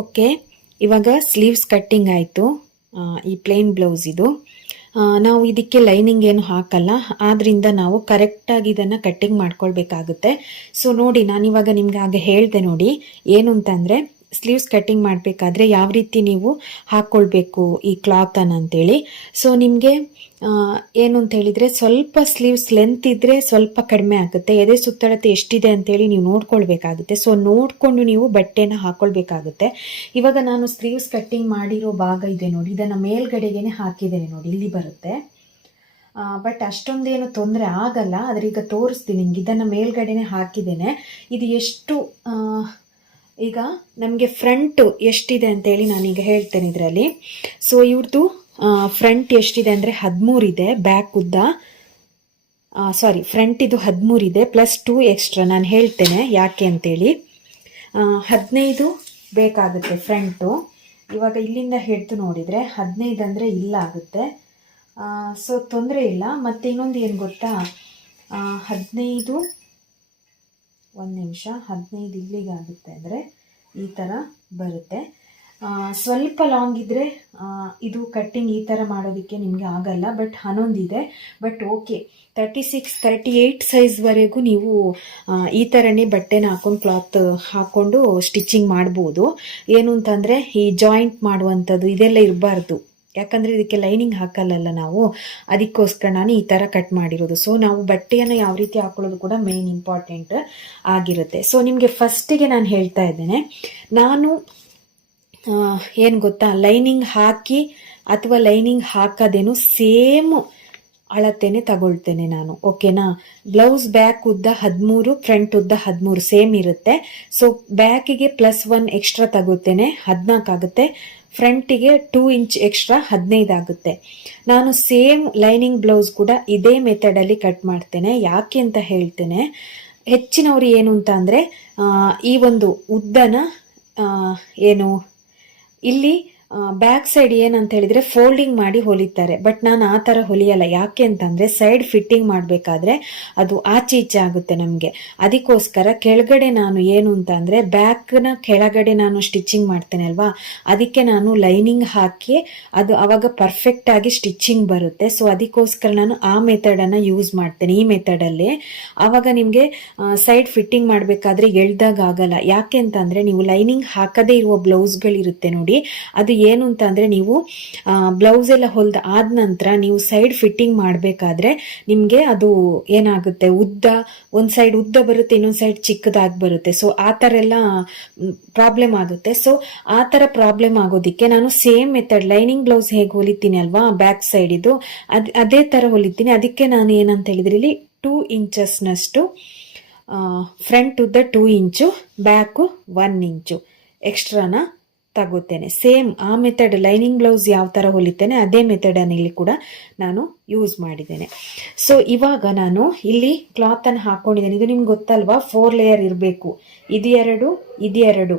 Okay, ಇವಾಗ sleeves cutting ಆಯಿತು. ಈ ಪ್ಲೇನ್ ಬ್ಲೌಸ್ ಇದು. ನಾವು ಇದಕ್ಕೆ ಲೈನಿಂಗ್ ಏನು ಹಾಕಲ್ಲ, ಆದ್ರಿಂದ ನಾವು ಕರೆಕ್ಟಾಗಿ ಇದನ್ನು ಕಟ್ಟಿಂಗ್ ಮಾಡ್ಕೊಳ್ಬೇಕಾಗುತ್ತೆ. ಸೊ ನೋಡಿ, ನಾನಿವಾಗ ನಿಮ್ಗೆ ಹಾಗೆ ಹೇಳಿದೆ ನೋಡಿ, ಏನು ಅಂತಂದರೆ ಸ್ಲೀವ್ಸ್ ಕಟ್ಟಿಂಗ್ ಮಾಡಬೇಕಾದ್ರೆ ಯಾವ ರೀತಿ ನೀವು ಹಾಕ್ಕೊಳ್ಬೇಕು ಈ ಕ್ಲಾತನ್ನು ಅಂತೇಳಿ. ಸೊ ನಿಮಗೆ ಏನು ಅಂತ ಹೇಳಿದರೆ, ಸ್ವಲ್ಪ ಸ್ಲೀವ್ಸ್ ಲೆಂತ್ ಇದ್ದರೆ ಸ್ವಲ್ಪ ಕಡಿಮೆ ಆಗುತ್ತೆ, ಎದೆ ಸುತ್ತಳತೆ ಎಷ್ಟಿದೆ ಅಂತೇಳಿ ನೀವು ನೋಡ್ಕೊಳ್ಬೇಕಾಗುತ್ತೆ. ಸೊ ನೋಡಿಕೊಂಡು ನೀವು ಬಟ್ಟೆನ ಹಾಕ್ಕೊಳ್ಬೇಕಾಗುತ್ತೆ. ಇವಾಗ ನಾನು ಸ್ಲೀವ್ಸ್ ಕಟ್ಟಿಂಗ್ ಮಾಡಿರೋ ಭಾಗ ಇದೆ ನೋಡಿ, ಇದನ್ನು ಮೇಲ್ಗಡೆಗೇನೆ ಹಾಕಿದ್ದೇನೆ ನೋಡಿ, ಇಲ್ಲಿ ಬರುತ್ತೆ. ಬಟ್ ಅಷ್ಟೊಂದೇನು ತೊಂದರೆ ಆಗಲ್ಲ, ಆದರೆ ಈಗ ತೋರಿಸ್ತೀನಿ ನಿಮ್ಗೆ. ಇದನ್ನು ಮೇಲ್ಗಡೆನೆ ಹಾಕಿದ್ದೇನೆ. ಇದು ಎಷ್ಟು ಈಗ ನಮಗೆ ಫ್ರಂಟು ಎಷ್ಟಿದೆ ಅಂತೇಳಿ ನಾನೀಗ ಹೇಳ್ತೇನೆ ಇದರಲ್ಲಿ. ಸೊ ಇವ್ರದ್ದು ಫ್ರಂಟ್ ಎಷ್ಟಿದೆ ಅಂದರೆ 13 ಇದೆ, ಬ್ಯಾಕ್ ಉದ್ದ ಫ್ರಂಟ್ ಇದು 13 ಇದೆ, +2 ಎಕ್ಸ್ಟ್ರಾ. ನಾನು ಹೇಳ್ತೇನೆ ಯಾಕೆ ಅಂತೇಳಿ. 15 ಬೇಕಾಗುತ್ತೆ ಫ್ರಂಟು. ಇವಾಗ ಇಲ್ಲಿಂದ ಹಿಡಿದು ನೋಡಿದರೆ 15 ಅಂದರೆ ಇಲ್ಲ ಆಗುತ್ತೆ. ಸೊ ತೊಂದರೆ ಇಲ್ಲ. ಮತ್ತು ಇನ್ನೊಂದು ಏನು ಗೊತ್ತಾ, 15 ಒಂದು ನಿಮಿಷ, 15 ಇಲ್ಲಿಗಾಗುತ್ತೆ ಅಂದರೆ ಈ ಥರ ಬರುತ್ತೆ. ಸ್ವಲ್ಪ ಲಾಂಗ್ ಇದ್ದರೆ ಇದು ಕಟ್ಟಿಂಗ್ ಈ ಥರ ಮಾಡೋದಕ್ಕೆ ನಿಮಗೆ ಆಗಲ್ಲ. ಬಟ್ 11 ಇದೆ. ಬಟ್ ಓಕೆ, 36, 38 ಸೈಜ್ವರೆಗೂ ನೀವು ಈ ಥರನೇ ಬಟ್ಟೆನ ಹಾಕೊಂಡು ಕ್ಲಾತ್ ಹಾಕ್ಕೊಂಡು ಸ್ಟಿಚಿಂಗ್ ಮಾಡ್ಬೋದು. ಏನು ಅಂತಂದರೆ ಈ ಜಾಯಿಂಟ್ ಮಾಡುವಂಥದ್ದು ಇದೆಲ್ಲ ಇರಬಾರ್ದು, ಯಾಕಂದರೆ ಇದಕ್ಕೆ ಲೈನಿಂಗ್ ಹಾಕಲ್ಲಲ್ಲ ನಾವು, ಅದಕ್ಕೋಸ್ಕರ ನಾನು ಈ ಥರ ಕಟ್ ಮಾಡಿರೋದು. ಸೊ ನಾವು ಬಟ್ಟೆಯನ್ನು ಯಾವ ರೀತಿ ಹಾಕೊಳ್ಳೋದು ಕೂಡ ಮೇನ್ ಇಂಪಾರ್ಟೆಂಟ್ ಆಗಿರುತ್ತೆ. ಸೊ ನಿಮಗೆ ಫಸ್ಟಿಗೆ ನಾನು ಹೇಳ್ತಾ ಇದ್ದೇನೆ, ನಾನು ಏನು ಗೊತ್ತಾ, ಲೈನಿಂಗ್ ಹಾಕಿ ಅಥವಾ ಲೈನಿಂಗ್ ಹಾಕೋದೇನು ಸೇಮ್ ಅಳತೆನೆ ತಗೊಳ್ತೇನೆ ನಾನು, ಓಕೆನಾ. ಬ್ಲೌಸ್ ಬ್ಯಾಕ್ ಉದ್ದ 13, ಫ್ರಂಟ್ ಉದ್ದ 13 ಸೇಮ್ ಇರುತ್ತೆ. ಸೊ ಬ್ಯಾಕಿಗೆ +1 ಎಕ್ಸ್ಟ್ರಾ ತಗೋತೇನೆ, 14 ಆಗುತ್ತೆ. ಫ್ರಂಟಿಗೆ 2 ಇಂಚ್ ಎಕ್ಸ್ಟ್ರಾ, 15 ಆಗುತ್ತೆ. ನಾನು ಸೇಮ್ ಲೈನಿಂಗ್ ಬ್ಲೌಸ್ ಕೂಡ ಇದೇ ಮೆಥಡಲ್ಲಿ ಕಟ್ ಮಾಡ್ತೇನೆ. ಯಾಕೆ ಅಂತ ಹೇಳ್ತೇನೆ. ಹೆಚ್ಚಿನವರು ಏನು ಅಂತ ಅಂದರೆ ಈ ಒಂದು ಉದ್ದನ ಏನು ಇಲ್ಲಿ ಬ್ಯಾಕ್ ಸೈಡ್ ಏನಂತ ಹೇಳಿದರೆ ಫೋಲ್ಡಿಂಗ್ ಮಾಡಿ ಹೊಲಿತಾರೆ. ಬಟ್ ನಾನು ಆ ಥರ ಹೊಲಿಯಲ್ಲ. ಯಾಕೆ ಅಂತಂದರೆ ಸೈಡ್ ಫಿಟ್ಟಿಂಗ್ ಮಾಡಬೇಕಾದ್ರೆ ಅದು ಆಚೆ ಈಚೆ ಆಗುತ್ತೆ ನಮಗೆ. ಅದಕ್ಕೋಸ್ಕರ ಕೆಳಗಡೆ ನಾನು ಏನು ಅಂತ ಅಂದರೆ ಬ್ಯಾಕ್ನ ಕೆಳಗಡೆ ನಾನು ಸ್ಟಿಚಿಂಗ್ ಮಾಡ್ತೇನೆ ಅಲ್ವಾ, ಅದಕ್ಕೆ ನಾನು ಲೈನಿಂಗ್ ಹಾಕಿ ಅದು ಆವಾಗ ಪರ್ಫೆಕ್ಟಾಗಿ ಸ್ಟಿಚಿಂಗ್ ಬರುತ್ತೆ. ಸೊ ಅದಕ್ಕೋಸ್ಕರ ನಾನು ಆ ಮೆಥಡನ್ನು ಯೂಸ್ ಮಾಡ್ತೇನೆ, ಈ ಮೆಥಡಲ್ಲಿ. ಆವಾಗ ನಿಮಗೆ ಸೈಡ್ ಫಿಟ್ಟಿಂಗ್ ಮಾಡಬೇಕಾದ್ರೆ ಎಳ್ದಾಗ ಆಗಲ್ಲ. ಯಾಕೆ ಅಂತಂದರೆ ನೀವು ಲೈನಿಂಗ್ ಹಾಕದೇ ಇರುವ ಬ್ಲೌಸ್ಗಳಿರುತ್ತೆ ನೋಡಿ, ಅದು ಏನು ಅಂತ ಅಂದರೆ ನೀವು ಬ್ಲೌಸ್ ಎಲ್ಲ ಹೊಲ್ದ ಆದ ನಂತರ ನೀವು ಸೈಡ್ ಫಿಟ್ಟಿಂಗ್ ಮಾಡಬೇಕಾದ್ರೆ ನಿಮಗೆ ಅದು ಏನಾಗುತ್ತೆ, ಉದ್ದ ಒಂದು ಸೈಡ್ ಉದ್ದ ಬರುತ್ತೆ, ಇನ್ನೊಂದು ಸೈಡ್ ಚಿಕ್ಕದಾಗಿ ಬರುತ್ತೆ. ಸೊ ಆ ಥರ ಎಲ್ಲ ಪ್ರಾಬ್ಲಮ್ ಆಗುತ್ತೆ. ಸೊ ಆ ಥರ ಪ್ರಾಬ್ಲಮ್ ಆಗೋದಕ್ಕೆ ನಾನು ಸೇಮ್ ಮೆಥಡ್, ಲೈನಿಂಗ್ ಬ್ಲೌಸ್ ಹೇಗೆ ಹೊಲಿತೀನಿ ಅಲ್ವಾ ಬ್ಯಾಕ್ ಸೈಡ್ ಇದು, ಅದೇ ಥರ ಹೊಲಿತೀನಿ. ಅದಕ್ಕೆ ನಾನು ಏನಂತ ಹೇಳಿದ್ರೆ ಇಲ್ಲಿ 2 ಇಂಚಸ್ನಷ್ಟು ಫ್ರಂಟ್ ಉದ್ದ 2 ಇಂಚು, ಬ್ಯಾಕು 1 ಇಂಚು ಎಕ್ಸ್ಟ್ರಾನ ತಗೋತೇನೆ. ಸೇಮ್ ಆ ಮೆಥಡ್, ಲೈನಿಂಗ್ ಬ್ಲೌಸ್ ಯಾವ ಥರ ಹೊಲಿತೇನೆ ಅದೇ ಮೆಥಡನ್ನು ಇಲ್ಲಿ ಕೂಡ ನಾನು ಯೂಸ್ ಮಾಡಿದ್ದೇನೆ. ಸೊ ಇವಾಗ ನಾನು ಇಲ್ಲಿ ಕ್ಲಾತನ್ನು ಹಾಕ್ಕೊಂಡಿದ್ದೇನೆ. ಇದು ನಿಮ್ಗೆ ಗೊತ್ತಲ್ವಾ, 4 ಲೇಯರ್ ಇರಬೇಕು. ಇದು 2, ಇದು 2.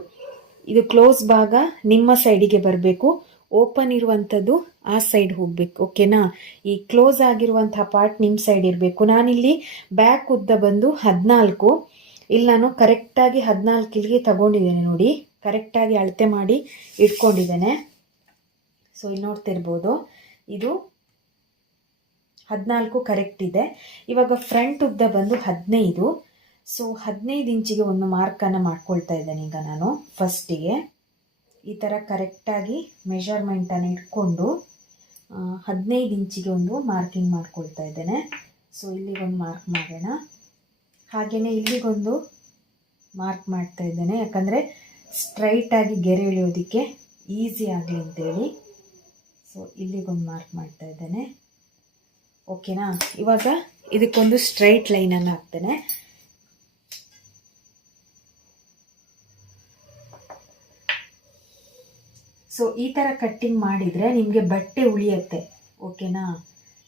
ಇದು ಕ್ಲೋಸ್ ಭಾಗ ನಿಮ್ಮ ಸೈಡಿಗೆ ಬರಬೇಕು, ಓಪನ್ ಇರುವಂಥದ್ದು ಆ ಸೈಡ್ ಹೋಗಬೇಕು, ಓಕೆನಾ. ಈ ಕ್ಲೋಸ್ ಆಗಿರುವಂತಹ ಪಾರ್ಟ್ ನಿಮ್ಮ ಸೈಡ್ ಇರಬೇಕು. ನಾನಿಲ್ಲಿ ಬ್ಯಾಕ್ ಉದ್ದ ಬಂದು 14, ಇಲ್ಲಿ ನಾನು ಕರೆಕ್ಟಾಗಿ 14 ಇಲ್ಲಿಗೆ ತಗೊಂಡಿದ್ದೇನೆ ನೋಡಿ, ಕರೆಕ್ಟಾಗಿ ಅಳತೆ ಮಾಡಿ ಇಟ್ಕೊಂಡಿದ್ದೇನೆ. ಸೊ ಇಲ್ಲಿ ನೋಡ್ತಿರ್ಬೋದು, ಇದು 14 ಕರೆಕ್ಟ್ ಇದೆ. ಇವಾಗ ಫ್ರಂಟ್ ಉದ್ದ ಬಂದು 15. ಸೊ 15 ಇಂಚಿಗೆ ಒಂದು ಮಾರ್ಕನ್ನು ಮಾಡ್ಕೊಳ್ತಾ ಇದ್ದೇನೆ ಈಗ ನಾನು. ಫಸ್ಟಿಗೆ ಈ ಥರ ಕರೆಕ್ಟಾಗಿ ಮೆಷರ್ಮೆಂಟನ್ನು ಇಟ್ಕೊಂಡು 15 ಇಂಚಿಗೆ ಒಂದು ಮಾರ್ಕಿಂಗ್ ಮಾಡ್ಕೊಳ್ತಾ ಇದ್ದೇನೆ. ಸೊ ಇಲ್ಲಿಗೊಂದು ಮಾರ್ಕ್ ಮಾಡೋಣ. ಹಾಗೆಯೇ ಇಲ್ಲಿಗೊಂದು ಮಾರ್ಕ್ ಮಾಡ್ತಾ ಇದ್ದೇನೆ, ಯಾಕಂದರೆ ಸ್ಟ್ರೈಟಾಗಿ ಗೆರೆ ಎಳೆಯೋದಕ್ಕೆ ಈಸಿ ಆಗಲಿ ಅಂತೇಳಿ. ಸೊ ಇಲ್ಲಿಗೊಂದು ಮಾರ್ಕ್ ಮಾಡ್ತಾ ಇದ್ದೇನೆ, ಓಕೆನಾ. ಇವಾಗ ಇದಕ್ಕೊಂದು ಸ್ಟ್ರೈಟ್ ಲೈನನ್ನು ಹಾಕ್ತೇನೆ. ಸೊ ಈ ಥರ ಕಟ್ಟಿಂಗ್ ಮಾಡಿದರೆ ನಿಮಗೆ ಬಟ್ಟೆ ಉಳಿಯುತ್ತೆ, ಓಕೆನಾ.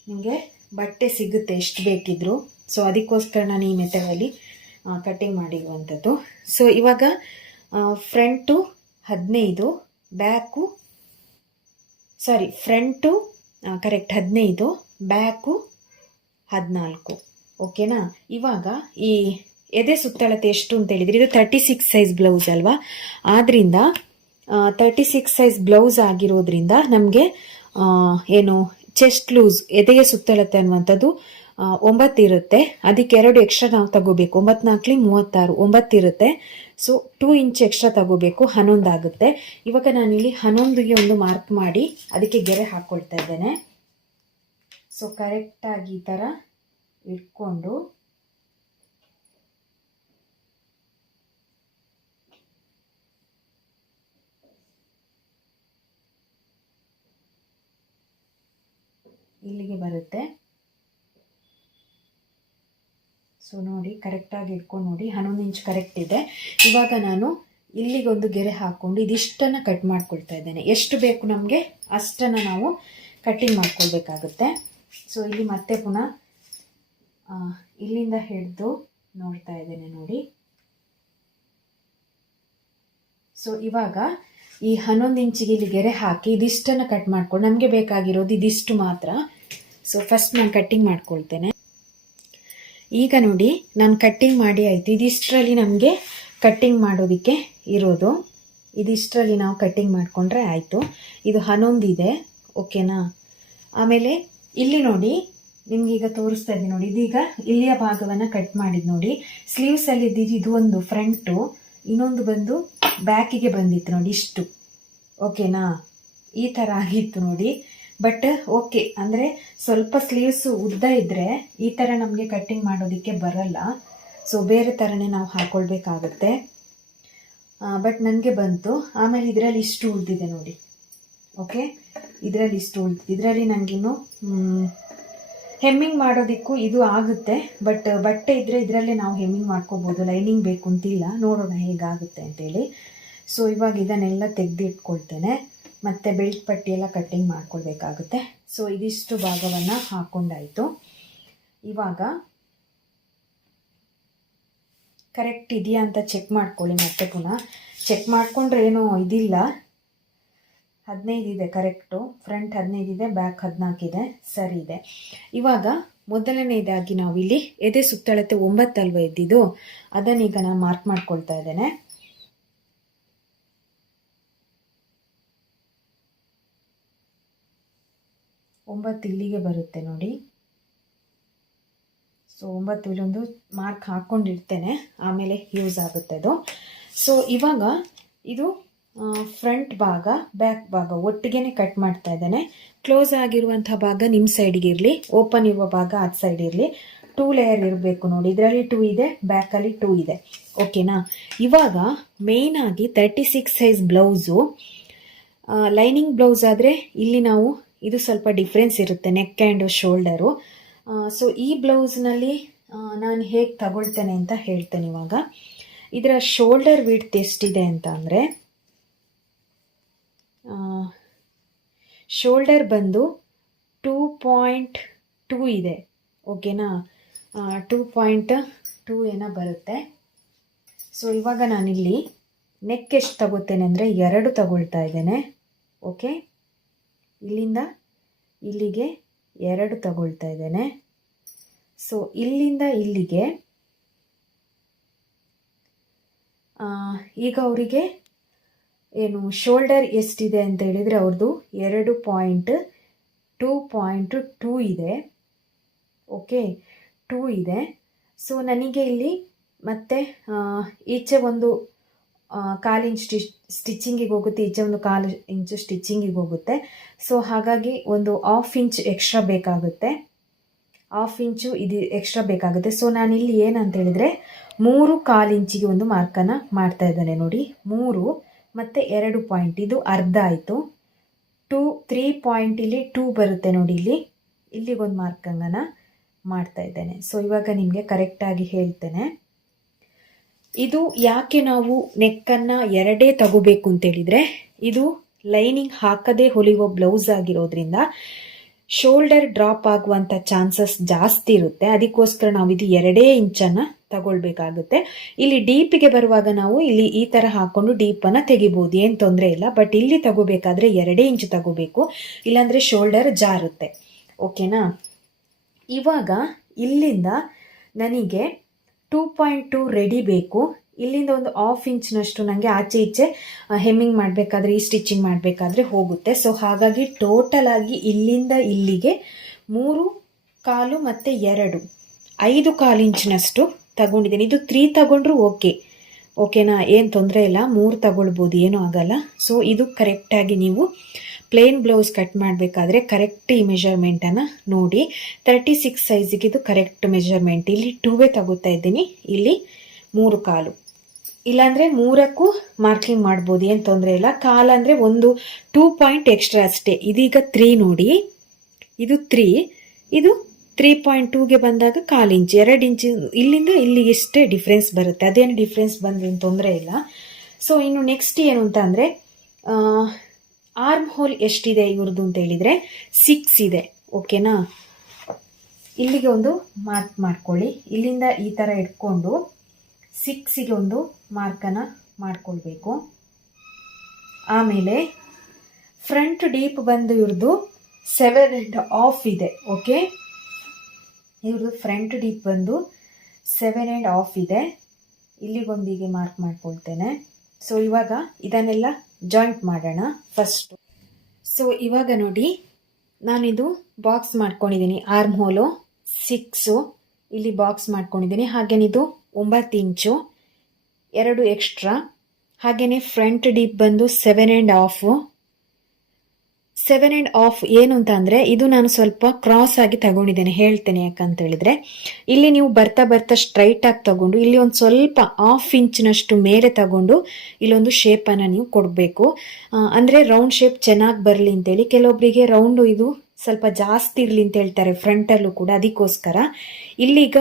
ನಿಮಗೆ ಬಟ್ಟೆ ಸಿಗುತ್ತೆ ಎಷ್ಟು ಬೇಕಿದ್ರು. ಸೊ ಅದಕ್ಕೋಸ್ಕರ ನಾನು ಈ ಮೆಥಡಲ್ಲಿ ಕಟ್ಟಿಂಗ್ ಮಾಡಿರುವಂಥದ್ದು. ಸೊ ಇವಾಗ front 15, back front correct 15, back 14, ಓಕೆನಾ. ಇವಾಗ ಈ ಎದೆ ಸುತ್ತಳತೆ ಎಷ್ಟು ಅಂತ ಹೇಳಿದರೆ, ಇದು 36 ಸೈಜ್ ಬ್ಲೌಸ್ ಅಲ್ವಾ, ಆದ್ದರಿಂದ 36 ಸೈಜ್ ಬ್ಲೌಸ್ ಆಗಿರೋದ್ರಿಂದ ನಮಗೆ ಏನು ಚೆಸ್ಟ್ ಲೂಸ್ ಎದೆಗೆ ಸುತ್ತಳತೆ ಅನ್ನುವಂಥದ್ದು 9 ಇರುತ್ತೆ. ಅದಕ್ಕೆ 2 ಎಕ್ಸ್ಟ್ರಾ ನಾವು ತಗೋಬೇಕು. 9 4 36 9 ಇರುತ್ತೆ. ಸೊ 2 ಇಂಚ್ ಎಕ್ಸ್ಟ್ರಾ ತಗೋಬೇಕು, 11 ಆಗುತ್ತೆ. ಇವಾಗ ನಾನಿಲ್ಲಿ 11ಗೆ ಒಂದು ಮಾರ್ಕ್ ಮಾಡಿ ಅದಕ್ಕೆ ಗೆರೆ ಹಾಕ್ಕೊಳ್ತಾ ಇದ್ದೇನೆ. ಸೊ ಕರೆಕ್ಟಾಗಿ ಈ ಥರ ಇಟ್ಕೊಂಡು ಇಲ್ಲಿಗೆ ಬರುತ್ತೆ. ಸೊ ನೋಡಿ, ಕರೆಕ್ಟಾಗಿ ಇಟ್ಕೊಂಡು ನೋಡಿ, 11 ಇಂಚ್ ಕರೆಕ್ಟ್ ಇದೆ. ಇವಾಗ ನಾನು ಇಲ್ಲಿಗೊಂದು ಗೆರೆ ಹಾಕ್ಕೊಂಡು ಇದಿಷ್ಟನ್ನು ಕಟ್ ಮಾಡ್ಕೊಳ್ತಾ ಇದ್ದೇನೆ. ಎಷ್ಟು ಬೇಕು ನಮಗೆ ಅಷ್ಟನ್ನು ನಾವು ಕಟ್ಟಿಂಗ್ ಮಾಡ್ಕೊಳ್ಬೇಕಾಗುತ್ತೆ. ಸೊ ಇಲ್ಲಿ ಮತ್ತೆ ಪುನಃ ಇಲ್ಲಿಂದ ಹಿಡಿದು ನೋಡ್ತಾ ಇದ್ದೇನೆ ನೋಡಿ. ಸೊ ಇವಾಗ ಈ 11 ಇಂಚಿಗೆ ಇಲ್ಲಿ ಗೆರೆ ಹಾಕಿ ಇದಿಷ್ಟನ್ನು ಕಟ್ ಮಾಡ್ಕೊಂಡು ನಮಗೆ ಬೇಕಾಗಿರೋದು ಇದಿಷ್ಟು ಮಾತ್ರ. ಸೊ ಫಸ್ಟ್ ನಾನು ಕಟ್ಟಿಂಗ್ ಮಾಡ್ಕೊಳ್ತೇನೆ. ಈಗ ನೋಡಿ, ನಾನು ಕಟ್ಟಿಂಗ್ ಮಾಡಿ ಆಯಿತು. ಇದಿಷ್ಟರಲ್ಲಿ ನಮಗೆ ಕಟ್ಟಿಂಗ್ ಮಾಡೋದಕ್ಕೆ ಇರೋದು. ಇದಿಷ್ಟರಲ್ಲಿ ನಾವು ಕಟ್ಟಿಂಗ್ ಮಾಡಿಕೊಂಡ್ರೆ ಆಯಿತು. ಇದು 11 ಇದೆ, ಓಕೆನಾ. ಆಮೇಲೆ ಇಲ್ಲಿ ನೋಡಿ, ನಿಮ್ಗೀಗ ತೋರಿಸ್ತಾ ಇದ್ದೀನಿ ನೋಡಿ. ಇದೀಗ ಇಲ್ಲಿಯ ಭಾಗವನ್ನು ಕಟ್ ಮಾಡಿದ್ದು ನೋಡಿ. ಸ್ಲೀವ್ಸಲ್ಲಿ ಇದ್ದಿದ್ದು ಇದು ಒಂದು ಫ್ರಂಟು, ಇನ್ನೊಂದು ಬಂದು ಬ್ಯಾಕಿಗೆ ಬಂದಿತ್ತು ನೋಡಿ, ಇಷ್ಟು, ಓಕೆನಾ. ಈ ಥರ ಆಗಿತ್ತು ನೋಡಿ. ಬಟ್ ಓಕೆ, ಅಂದರೆ ಸ್ವಲ್ಪ ಸ್ಲೀವ್ಸು ಉದ್ದ ಇದ್ದರೆ ಈ ಥರ ನಮಗೆ ಕಟ್ಟಿಂಗ್ ಮಾಡೋದಕ್ಕೆ ಬರಲ್ಲ. ಸೊ ಬೇರೆ ಥರನೇ ನಾವು ಹಾಕ್ಕೊಳ್ಬೇಕಾಗತ್ತೆ. ಬಟ್ ನನಗೆ ಬಂತು. ಆಮೇಲೆ ಇದರಲ್ಲಿ ಇಷ್ಟು ಉಳಿದಿದೆ ನೋಡಿ, ಓಕೆ. ಇದರಲ್ಲಿ ಇಷ್ಟು ಉಳಿದಿದೆ. ಇದರಲ್ಲಿ ನನಗಿನ್ನು ಹೆಮ್ಮಿಂಗ್ ಮಾಡೋದಕ್ಕೂ ಇದು ಆಗುತ್ತೆ. ಬಟ್ ಬಟ್ಟೆ ಇದ್ದರೆ ಇದರಲ್ಲೇ ನಾವು ಹೆಮ್ಮಿಂಗ್ ಮಾಡ್ಕೋಬೋದು. ಲೈನಿಂಗ್ ಬೇಕು ಅಂತಿಲ್ಲ. ನೋಡೋಣ ಹೇಗಾಗುತ್ತೆ ಅಂತೇಳಿ. ಸೊ ಇವಾಗ ಇದನ್ನೆಲ್ಲ ತೆಗೆದಿಟ್ಕೊಳ್ತೇನೆ. ಮತ್ತು ಬೆಲ್ಟ್ ಪಟ್ಟಿ ಎಲ್ಲ ಕಟ್ಟಿಂಗ್ ಮಾಡ್ಕೊಳ್ಬೇಕಾಗುತ್ತೆ. ಸೊ ಇದಿಷ್ಟು ಭಾಗವನ್ನು ಹಾಕ್ಕೊಂಡಾಯಿತು. ಇವಾಗ ಕರೆಕ್ಟ್ ಇದೆಯಾ ಅಂತ ಚೆಕ್ ಮಾಡ್ಕೊಳ್ಳಿ. ಮತ್ತೆ ಪುನಃ ಚೆಕ್ ಮಾಡಿಕೊಂಡ್ರೆ ಏನೋ ಇದಿಲ್ಲ. 15 ಇದೆ ಕರೆಕ್ಟು. ಫ್ರಂಟ್ 15 ಇದೆ, ಬ್ಯಾಕ್ 14 ಇದೆ, ಸರಿ ಇದೆ. ಇವಾಗ ಮೊದಲನೇದಾಗಿ ನಾವು ಇಲ್ಲಿ ಎದೆ ಸುತ್ತಳತೆ 9 ಅಲ್ವ ಇದ್ದಿದ್ದು, ಅದನ್ನೀಗ ನಾನು ಮಾರ್ಕ್ ಮಾಡ್ಕೊಳ್ತಾ ಇದ್ದೇನೆ. 9 ಇಲ್ಲಿಗೆ ಬರುತ್ತೆ ನೋಡಿ. ಸೊ 9 ಇಲ್ಲೊಂದು ಮಾರ್ಕ್ ಹಾಕ್ಕೊಂಡಿರ್ತೇನೆ, ಆಮೇಲೆ ಯೂಸ್ ಆಗುತ್ತೆ ಅದು. ಸೊ ಇವಾಗ ಇದು ಫ್ರಂಟ್ ಭಾಗ, ಬ್ಯಾಕ್ ಭಾಗ ಒಟ್ಟಿಗೆನೆ ಕಟ್ ಮಾಡ್ತಾ ಇದ್ದೇನೆ. ಕ್ಲೋಸ್ ಆಗಿರುವಂಥ ಭಾಗ ನಿಮ್ಮ ಸೈಡ್ಗೆ ಇರಲಿ, ಓಪನ್ ಇರುವ ಭಾಗ ಆದ ಸೈಡ್ ಇರಲಿ. 2 ಲೇಯರ್ ಇರಬೇಕು ನೋಡಿ. ಇದರಲ್ಲಿ 2 ಇದೆ, ಬ್ಯಾಕಲ್ಲಿ 2 ಇದೆ, ಓಕೆನಾ. ಇವಾಗ ಮೇಯ್ನಾಗಿ 36 ಸೈಜ್ ಬ್ಲೌಸು, ಲೈನಿಂಗ್ ಬ್ಲೌಸ್ ಆದರೆ ಇಲ್ಲಿ ನಾವು ಇದು ಸ್ವಲ್ಪ ಡಿಫ್ರೆನ್ಸ್ ಇರುತ್ತೆ, ನೆಕ್ ಆ್ಯಂಡ್ ಶೋಲ್ಡರು. ಸೊ ಈ ಬ್ಲೌಸ್ನಲ್ಲಿ ನಾನು ಹೇಗೆ ತಗೊಳ್ತೇನೆ ಅಂತ ಹೇಳ್ತೇನೆ ಇವಾಗ. ಇದರ ಶೋಲ್ಡರ್ ವಿಡ್ತ್ ಎಷ್ಟಿದೆ ಅಂತ ಅಂದರೆ, ಶೋಲ್ಡರ್ ಬಂದು 2.2 ಇದೆ, ಓಕೆನಾ. 2.2 ಏನೋ ಬರುತ್ತೆ. ಸೊ ಇವಾಗ ನಾನಿಲ್ಲಿ ನೆಕ್ ಎಷ್ಟು ತಗೋತೇನೆ ಅಂದರೆ 2 ತಗೊಳ್ತಾ ಇದ್ದೇನೆ, ಓಕೆ. ಇಲ್ಲಿಂದ ಇಲ್ಲಿಗೆ 2 ತಗೊಳ್ತಾ ಇದ್ದೇನೆ. ಸೊ ಇಲ್ಲಿಂದ ಇಲ್ಲಿಗೆ ಈಗ ಅವರಿಗೆ ಏನು ಶೋಲ್ಡರ್ ಎಷ್ಟಿದೆ ಅಂತ ಹೇಳಿದರೆ ಅವ್ರದ್ದು 2.2 ಇದೆ, ಓಕೆ. 2 ಇದೆ. ಸೊ ನನಗೆ ಇಲ್ಲಿ ಮತ್ತೆ ಈಚೆ ಒಂದು 1/4 ಇಂಚ್ ಸ್ಟಿಚಿಂಗಿಗೆ ಹೋಗುತ್ತೆ, ಈಚೆ ಒಂದು 1/4 ಇಂಚು ಸ್ಟಿಚಿಂಗಿಗೆ ಹೋಗುತ್ತೆ. ಸೊ ಹಾಗಾಗಿ ಒಂದು 1/2 ಇಂಚ್ ಎಕ್ಸ್ಟ್ರಾ ಬೇಕಾಗುತ್ತೆ, 1/2 ಇಂಚು ಇದು ಎಕ್ಸ್ಟ್ರಾ ಬೇಕಾಗುತ್ತೆ. ಸೊ ನಾನಿಲ್ಲಿ ಏನಂತ ಹೇಳಿದರೆ 3/4 ಇಂಚಿಗೆ ಒಂದು ಮಾರ್ಕನ್ನು ಮಾಡ್ತಾ ಇದ್ದೇನೆ ನೋಡಿ. 3 ಮತ್ತು 2 ಪಾಯಿಂಟ್, ಇದು ಅರ್ಧ ಆಯಿತು. 3 ಪಾಯಿಂಟ್ ಇಲ್ಲಿ 2 ಬರುತ್ತೆ ನೋಡಿ. ಇಲ್ಲಿಗೊಂದು ಮಾರ್ಕಂಗನ್ನು ಮಾಡ್ತಾ ಇದ್ದೇನೆ. ಸೊ ಇವಾಗ ನಿಮಗೆ ಕರೆಕ್ಟಾಗಿ ಹೇಳ್ತೇನೆ. ಇದು ಯಾಕೆ ನಾವು ನೆಕ್ಕನ್ನು 2 ತಗೋಬೇಕು ಅಂತೇಳಿದರೆ, ಇದು ಲೈನಿಂಗ್ ಹಾಕದೇ ಹೊಲಿಯುವ ಬ್ಲೌಸ್ ಆಗಿರೋದ್ರಿಂದ ಶೋಲ್ಡರ್ ಡ್ರಾಪ್ ಆಗುವಂಥ ಚಾನ್ಸಸ್ ಜಾಸ್ತಿ ಇರುತ್ತೆ. ಅದಕ್ಕೋಸ್ಕರ ನಾವು ಇದು 2 ಇಂಚನ್ನು ತಗೊಳ್ಬೇಕಾಗುತ್ತೆ. ಇಲ್ಲಿ ಡೀಪಿಗೆ ಬರುವಾಗ ನಾವು ಇಲ್ಲಿ ಈ ಥರ ಹಾಕ್ಕೊಂಡು ಡೀಪನ್ನು ತೆಗಿಬೋದು, ಏನು ತೊಂದರೆ ಇಲ್ಲ. ಬಟ್ ಇಲ್ಲಿ ತಗೋಬೇಕಾದ್ರೆ 2 ಇಂಚ್ ತಗೋಬೇಕು, ಇಲ್ಲಾಂದರೆ ಶೋಲ್ಡರ್ ಜಾರುತ್ತೆ, ಓಕೆನಾ. ಇವಾಗ ಇಲ್ಲಿಂದ ನನಗೆ 2.2 ರೆಡಿ ಬೇಕು. ಇಲ್ಲಿಂದ ಒಂದು 1/2 ಇಂಚ್ನಷ್ಟು ನನಗೆ ಆಚೆ ಈಚೆ ಹೆಮ್ಮಿಂಗ್ ಮಾಡಬೇಕಾದ್ರೆ ಈ ಸ್ಟಿಚಿಂಗ್ ಮಾಡಬೇಕಾದ್ರೆ ಹೋಗುತ್ತೆ. ಸೊ ಹಾಗಾಗಿ ಟೋಟಲ್ ಆಗಿ ಇಲ್ಲಿಂದ ಇಲ್ಲಿಗೆ 3/4 ಮತ್ತು 2 5/4 ಇಂಚಿನಷ್ಟು ತಗೊಂಡಿದ್ದೀನಿ. ಇದು 3 ತಗೊಂಡ್ರು ಓಕೆನಾ, ಏನು ತೊಂದರೆ ಇಲ್ಲ, 3 ತಗೊಳ್ಬೋದು, ಏನೂ ಆಗಲ್ಲ. ಸೊ ಇದು ಕರೆಕ್ಟಾಗಿ ನೀವು ಪ್ಲೇನ್ ಬ್ಲೌಸ್ ಕಟ್ ಮಾಡಬೇಕಾದ್ರೆ ಕರೆಕ್ಟ್ ಈ ಮೆಜರ್ಮೆಂಟನ್ನು ನೋಡಿ. 36 ಸೈಜಿಗೆ ಇದು ಕರೆಕ್ಟ್ ಮೆಜರ್ಮೆಂಟ್. ಇಲ್ಲಿ 2 ತಗೋತಾ ಇದ್ದೀನಿ, ಇಲ್ಲಿ 3/4, ಇಲ್ಲಾಂದರೆ 3ಕ್ಕೂ ಮಾರ್ಕಿಂಗ್ ಮಾಡ್ಬೋದು, ಏನು ತೊಂದರೆ ಇಲ್ಲ. ಕಾಲಂದರೆ ಒಂದು 2 ಪಾಯಿಂಟ್ ಎಕ್ಸ್ಟ್ರಾ ಅಷ್ಟೇ. ಇದೀಗ 3 ನೋಡಿ, ಇದು 3, ಇದು 3.2ಗೆ ಬಂದಾಗ 1/4 ಇಂಚ್, 2 ಇಂಚ್ ಇಲ್ಲಿಂದ ಇಲ್ಲಿಗೆಷ್ಟೇ ಡಿಫ್ರೆನ್ಸ್ ಬರುತ್ತೆ. ಅದೇನು ಡಿಫ್ರೆನ್ಸ್ ಬಂದ್ರೆ ಏನು ತೊಂದರೆ ಇಲ್ಲ. ಸೊ ಇನ್ನು ನೆಕ್ಸ್ಟ್ ಏನು ಅಂತ ಅಂದರೆ ಆರ್ಮ್ ಹೋಲ್ ಎಷ್ಟಿದೆ ಇವ್ರದ್ದು ಅಂತ ಹೇಳಿದರೆ 6 ಇದೆ. ಓಕೆನಾ, ಇಲ್ಲಿಗೆ ಒಂದು ಮಾರ್ಕ್ ಮಾಡ್ಕೊಳ್ಳಿ. ಇಲ್ಲಿಂದ ಈ ಥರ ಇಟ್ಕೊಂಡು 6ಗೆ ಒಂದು ಮಾರ್ಕನ್ನು ಮಾಡ್ಕೊಳ್ಬೇಕು. ಆಮೇಲೆ ಫ್ರಂಟ್ ಡೀಪ್ ಬಂದು ಇವ್ರದ್ದು 7.5 ಇದೆ. ಓಕೆ, ಇವ್ರದ್ದು ಫ್ರಂಟ್ ಡೀಪ್ ಬಂದು 7.5 ಇದೆ. ಇಲ್ಲಿಗೊಂದಿಗೆ ಮಾರ್ಕ್ ಮಾಡ್ಕೊಳ್ತೇನೆ. ಸೊ ಇವಾಗ ಇದನ್ನೆಲ್ಲ ಜಾಯಿಂಟ್ ಮಾಡೋಣ ಫಸ್ಟ್. ಸೊ ಇವಾಗ ನೋಡಿ, ನಾನಿದು ಬಾಕ್ಸ್ ಮಾಡ್ಕೊಂಡಿದ್ದೀನಿ. ಆರ್ಮ್ ಹೋಲು 6 ಇಲ್ಲಿ ಬಾಕ್ಸ್ ಮಾಡ್ಕೊಂಡಿದ್ದೀನಿ. ಹಾಗೇನಿದು 9 ಇಂಚು, 2 ಎಕ್ಸ್ಟ್ರಾ. ಹಾಗೆಯೇ ಫ್ರಂಟ್ ಡೀಪ್ ಬಂದು 7.5 ಏನು ಅಂತ ಅಂದರೆ ಇದು ನಾನು ಸ್ವಲ್ಪ ಕ್ರಾಸ್ ಆಗಿ ತಗೊಂಡಿದ್ದೇನೆ, ಹೇಳ್ತೇನೆ ಯಾಕಂತ ಹೇಳಿದ್ರೆ. ಇಲ್ಲಿ ನೀವು ಬರ್ತಾ ಬರ್ತಾ ಸ್ಟ್ರೈಟ್ ಆಗಿ ತಗೊಂಡು ಇಲ್ಲಿ ಒಂದು ಸ್ವಲ್ಪ 1/2 ಇಂಚಿನಷ್ಟು ಮೇಲೆ ತಗೊಂಡು ಇಲ್ಲೊಂದು ಶೇಪನ್ನು ನೀವು ಕೊಡಬೇಕು. ಅಂದರೆ ರೌಂಡ್ ಶೇಪ್ ಚೆನ್ನಾಗಿ ಬರಲಿ ಅಂತೇಳಿ. ಕೆಲವೊಬ್ಬರಿಗೆ ರೌಂಡು ಇದು ಸ್ವಲ್ಪ ಜಾಸ್ತಿ ಇರಲಿ ಅಂತ ಹೇಳ್ತಾರೆ ಫ್ರಂಟಲ್ಲೂ ಕೂಡ, ಅದಕ್ಕೋಸ್ಕರ. ಇಲ್ಲೀಗ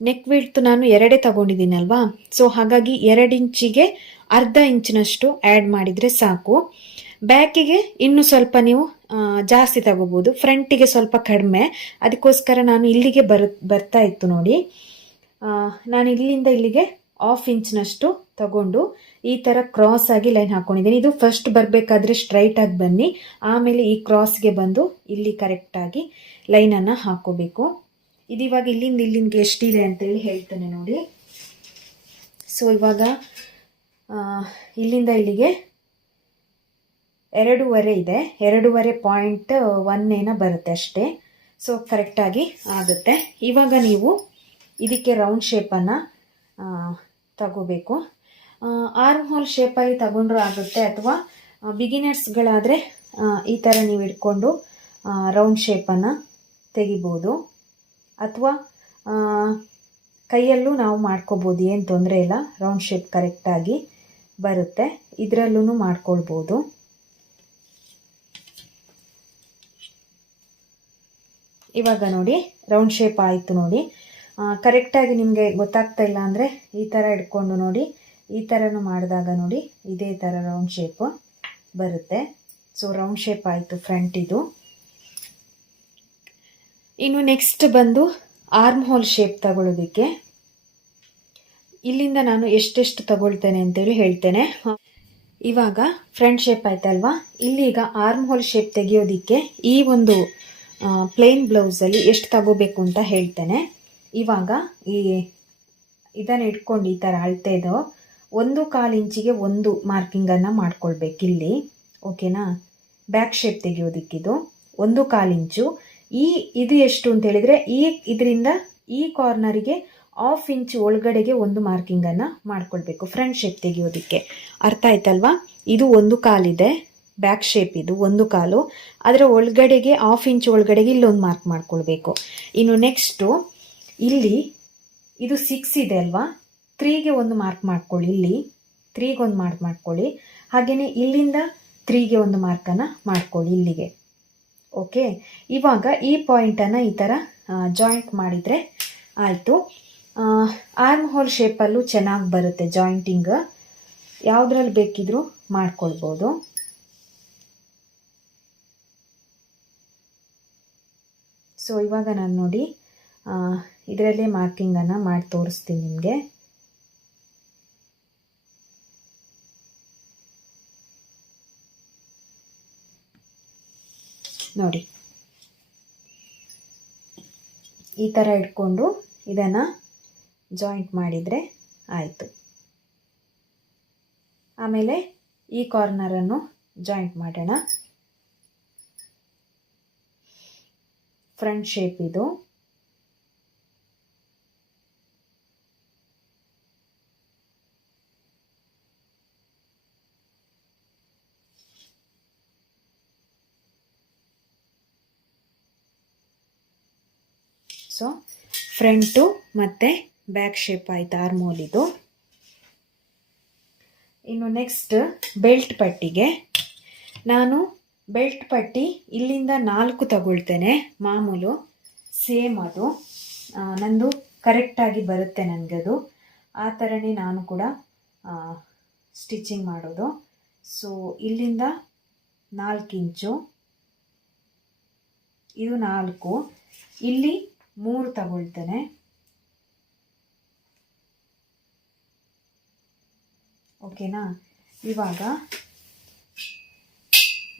ನೆಕ್ ವಿಡ್ತ್ ನಾನು 2 ತಗೊಂಡಿದ್ದೀನಲ್ವಾ, ಸೊ ಹಾಗಾಗಿ 2 ಇಂಚಿಗೆ ಅರ್ಧ ಇಂಚಿನಷ್ಟು ಆ್ಯಡ್ ಮಾಡಿದರೆ ಸಾಕು. ಬ್ಯಾಕಿಗೆ ಇನ್ನೂ ಸ್ವಲ್ಪ ನೀವು ಜಾಸ್ತಿ ತಗೋಬೋದು, ಫ್ರಂಟಿಗೆ ಸ್ವಲ್ಪ ಕಡಿಮೆ. ಅದಕ್ಕೋಸ್ಕರ ನಾನು ಇಲ್ಲಿಗೆ ಬರ್ತಾ ಇತ್ತು ನೋಡಿ, ನಾನು ಇಲ್ಲಿಂದ ಇಲ್ಲಿಗೆ 1/2 ಇಂಚಿನಷ್ಟು ತಗೊಂಡು ಈ ಥರ ಕ್ರಾಸ್ ಆಗಿ ಲೈನ್ ಹಾಕ್ಕೊಂಡಿದ್ದೀನಿ. ಇದು ಫಸ್ಟ್ ಬರಬೇಕಾದ್ರೆ ಸ್ಟ್ರೈಟ್ ಆಗಿ ಬನ್ನಿ, ಆಮೇಲೆ ಈ ಕ್ರಾಸ್ಗೆ ಬಂದು ಇಲ್ಲಿ ಕರೆಕ್ಟಾಗಿ ಲೈನನ್ನು ಹಾಕೋಬೇಕು. ಇದು ಇವಾಗ ಇಲ್ಲಿಂದ ಎಷ್ಟಿದೆ ಅಂತೇಳಿ ಹೇಳ್ತೇನೆ ನೋಡಿ. ಸೊ ಇವಾಗ ಇಲ್ಲಿಂದ ಇಲ್ಲಿಗೆ 2.5 ಇದೆ, 2.5.1 ಏನೋ ಬರುತ್ತೆ ಅಷ್ಟೇ. ಸೊ ಕರೆಕ್ಟಾಗಿ ಆಗುತ್ತೆ. ಇವಾಗ ನೀವು ಇದಕ್ಕೆ ರೌಂಡ್ ಶೇಪನ್ನು ತಗೋಬೇಕು. ಆರ್ಮ್ ಹೋಲ್ ಶೇಪಲ್ಲಿ ತಗೊಂಡ್ರೂ ಆಗುತ್ತೆ, ಅಥವಾ ಬಿಗಿನರ್ಸ್ಗಳಾದರೆ ಈ ಥರ ನೀವು ಇಟ್ಕೊಂಡು ರೌಂಡ್ ಶೇಪನ್ನು ತೆಗಿಬೋದು, ಅಥವಾ ಕೈಯಲ್ಲೂ ನಾವು ಮಾಡ್ಕೋಬೋದು, ಏನು ತೊಂದರೆ ಇಲ್ಲ. ರೌಂಡ್ ಶೇಪ್ ಕರೆಕ್ಟಾಗಿ ಬರುತ್ತೆ, ಇದರಲ್ಲೂ ಮಾಡ್ಕೊಳ್ಬೋದು. ಇವಾಗ ನೋಡಿ ರೌಂಡ್ ಶೇಪ್ ಆಯಿತು ನೋಡಿ. ಕರೆಕ್ಟಾಗಿ ನಿಮಗೆ ಗೊತ್ತಾಗ್ತಾ ಇಲ್ಲ ಅಂದರೆ ಈ ಥರ ಇಟ್ಕೊಂಡು ನೋಡಿ, ಈ ಥರನೂ ಮಾಡಿದಾಗ ನೋಡಿ ಇದೇ ಥರ ರೌಂಡ್ ಶೇಪು ಬರುತ್ತೆ. ಸೊ ರೌಂಡ್ ಶೇಪ್ ಆಯಿತು ಫ್ರಂಟ್ ಇದು. ಇನ್ನು ನೆಕ್ಸ್ಟ್ ಬಂದು ಆರ್ಮ್ ಹೋಲ್ ಶೇಪ್ ತಗೊಳ್ಳೋದಕ್ಕೆ ಇಲ್ಲಿಂದ ನಾನು ಎಷ್ಟೆಷ್ಟು ತಗೊಳ್ತೇನೆ ಅಂತೇಳಿ ಹೇಳ್ತೇನೆ. ಇವಾಗ ಫ್ರಂಟ್ ಶೇಪ್ ಆಯ್ತಲ್ವಾ, ಇಲ್ಲಿಗ ಆರ್ಮ್ ಹೋಲ್ ಶೇಪ್ ತೆಗೆಯೋದಿಕ್ಕೆ ಈ ಒಂದು ಪ್ಲೇನ್ ಬ್ಲೌಸಲ್ಲಿ ಎಷ್ಟು ತಗೋಬೇಕು ಅಂತ ಹೇಳ್ತೇನೆ. ಇವಾಗ ಇದನ್ನು ಇಟ್ಕೊಂಡು ಈ ಥರ ಅಳ್ತೆದು 1/4 ಇಂಚಿಗೆ ಒಂದು ಮಾರ್ಕಿಂಗನ್ನು ಮಾಡ್ಕೊಳ್ಬೇಕು ಇಲ್ಲಿ. ಓಕೆನಾ, ಬ್ಯಾಕ್ ಶೇಪ್ ತೆಗೆಯೋದಿಕ್ಕಿದು 1/4 ಇಂಚು. ಇದು ಎಷ್ಟು ಅಂತ ಹೇಳಿದರೆ ಇದರಿಂದ ಈ ಕಾರ್ನರಿಗೆ 1/2 ಇಂಚ್ ಒಳಗಡೆಗೆ ಒಂದು ಮಾರ್ಕಿಂಗನ್ನು ಮಾಡ್ಕೊಳ್ಬೇಕು ಫ್ರಂಟ್ ಶೇಪ್ ತೆಗೆಯೋದಕ್ಕೆ. ಅರ್ಥ ಆಯ್ತಲ್ವಾ? ಇದು 1/4 ಇದೆ ಬ್ಯಾಕ್ ಶೇಪ್, ಇದು 1/4. ಅದರ ಒಳಗಡೆಗೆ 1/2 ಇಂಚ್ ಒಳಗಡೆಗೆ ಇಲ್ಲೊಂದು ಮಾರ್ಕ್ ಮಾಡ್ಕೊಳ್ಬೇಕು. ಇನ್ನು ನೆಕ್ಸ್ಟು ಇಲ್ಲಿ ಇದು 6 ಇದೆ ಅಲ್ವಾ, 3ಗೆ ಒಂದು ಮಾರ್ಕ್ ಮಾಡ್ಕೊಳ್ಳಿ. ಇಲ್ಲಿ 3ಗೆ ಒಂದು ಮಾರ್ಕ್ ಮಾಡ್ಕೊಳ್ಳಿ. ಹಾಗೆಯೇ ಇಲ್ಲಿಂದ 3ಗೆ ಒಂದು ಮಾರ್ಕನ್ನು ಮಾಡ್ಕೊಳ್ಳಿ ಇಲ್ಲಿಗೆ. ಓಕೆ, ಇವಾಗ ಈ ಪಾಯಿಂಟನ್ನು ಈ ಥರ ಜಾಯಿಂಟ್ ಮಾಡಿದರೆ ಆಯಿತು. ಆರ್ಮ್ ಹೋಲ್ ಶೇಪಲ್ಲೂ ಚೆನ್ನಾಗಿ ಬರುತ್ತೆ ಜಾಯಿಂಟಿಂಗ್, ಯಾವುದ್ರಲ್ಲಿ ಬೇಕಿದ್ರೂ ಮಾಡ್ಕೊಳ್ಬೋದು. ಸೊ ಇವಾಗ ನಾನು ನೋಡಿ ಇದರಲ್ಲೇ ಮಾರ್ಕಿಂಗನ್ನು ಮಾಡಿ ತೋರಿಸ್ತೀನಿ ನಿಮಗೆ. ನೋಡಿ ಈ ಥರ ಇಟ್ಕೊಂಡು ಇದನ್ನು ಜಾಯಿಂಟ್ ಮಾಡಿದರೆ ಆಯಿತು. ಆಮೇಲೆ ಈ ಕಾರ್ನರನ್ನು ಜಾಯಿಂಟ್ ಮಾಡೋಣ. ಫ್ರಂಟ್ ಶೇಪ್ ಇದು. ಸೊ ಫ್ರಂಟು ಮತ್ತು ಬ್ಯಾಕ್ ಶೇಪ್ ಆಯ್ತು ಆರ್ಮೋಲ್ ಇದು. ಇನ್ನು ನೆಕ್ಸ್ಟ್ ಬೆಲ್ಟ್ ಪಟ್ಟಿಗೆ ನಾನು ಬೆಲ್ಟ್ ಪಟ್ಟಿ ಇಲ್ಲಿಂದ 4 ತಗೊಳ್ತೇನೆ. ಮಾಮೂಲು ಸೇಮ್ ಅದು ನಂದು ಕರೆಕ್ಟಾಗಿ ಬರುತ್ತೆ ನನಗದು. ಆ ಥರನೇ ನಾನು ಕೂಡ ಸ್ಟಿಚಿಂಗ್ ಮಾಡೋದು. ಸೊ ಇಲ್ಲಿಂದ 4 ಇಂಚು, ಇದು 4, ಇಲ್ಲಿ 3 ತಗೊಳ್ತೇನೆ. ಓಕೆನಾ. ಇವಾಗ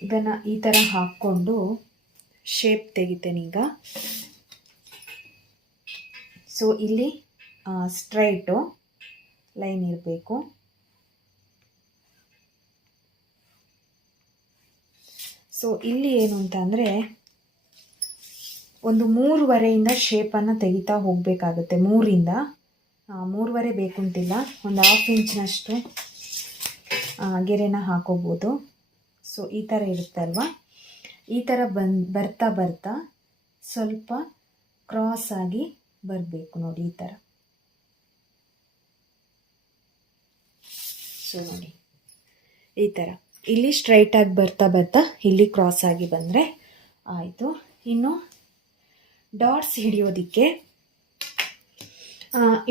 ಇದನ್ನು ಈ ಥರ ಹಾಕ್ಕೊಂಡು ಶೇಪ್ ತೆಗಿತೇನೆ ಈಗ. ಸೊ ಇಲ್ಲಿ ಸ್ಟ್ರೈಟು ಲೈನ್ ಇರಬೇಕು. ಸೊ ಇಲ್ಲಿ ಏನು ಅಂತ ಅಂದರೆ ಒಂದು 3/2 ಶೇಪನ್ನು ತೆಗಿತಾ ಹೋಗಬೇಕಾಗುತ್ತೆ. 3ರಿಂದ 3/2 ಬೇಕು ಅಂತಿಲ್ಲ, ಒಂದು 1/2 ಇಂಚಿನಷ್ಟು ಗೆರೆನ ಹಾಕೋಬೋದು. ಸೊ ಈ ಥರ ಇರುತ್ತೆ ಅಲ್ವಾ. ಈ ಥರ ಬರ್ತಾ ಬರ್ತಾ ಸ್ವಲ್ಪ ಕ್ರಾಸ್ ಆಗಿ ಬರಬೇಕು ನೋಡಿ, ಈ ಥರ. ಸೊ ನೋಡಿ ಈ ಥರ ಇಲ್ಲಿ ಸ್ಟ್ರೈಟಾಗಿ ಬರ್ತಾ ಬರ್ತಾ ಇಲ್ಲಿ ಕ್ರಾಸ್ ಆಗಿ ಬಂದರೆ ಆಯಿತು. ಇನ್ನು ಡಾಟ್ಸ್ ಹಿಡಿಯೋದಕ್ಕೆ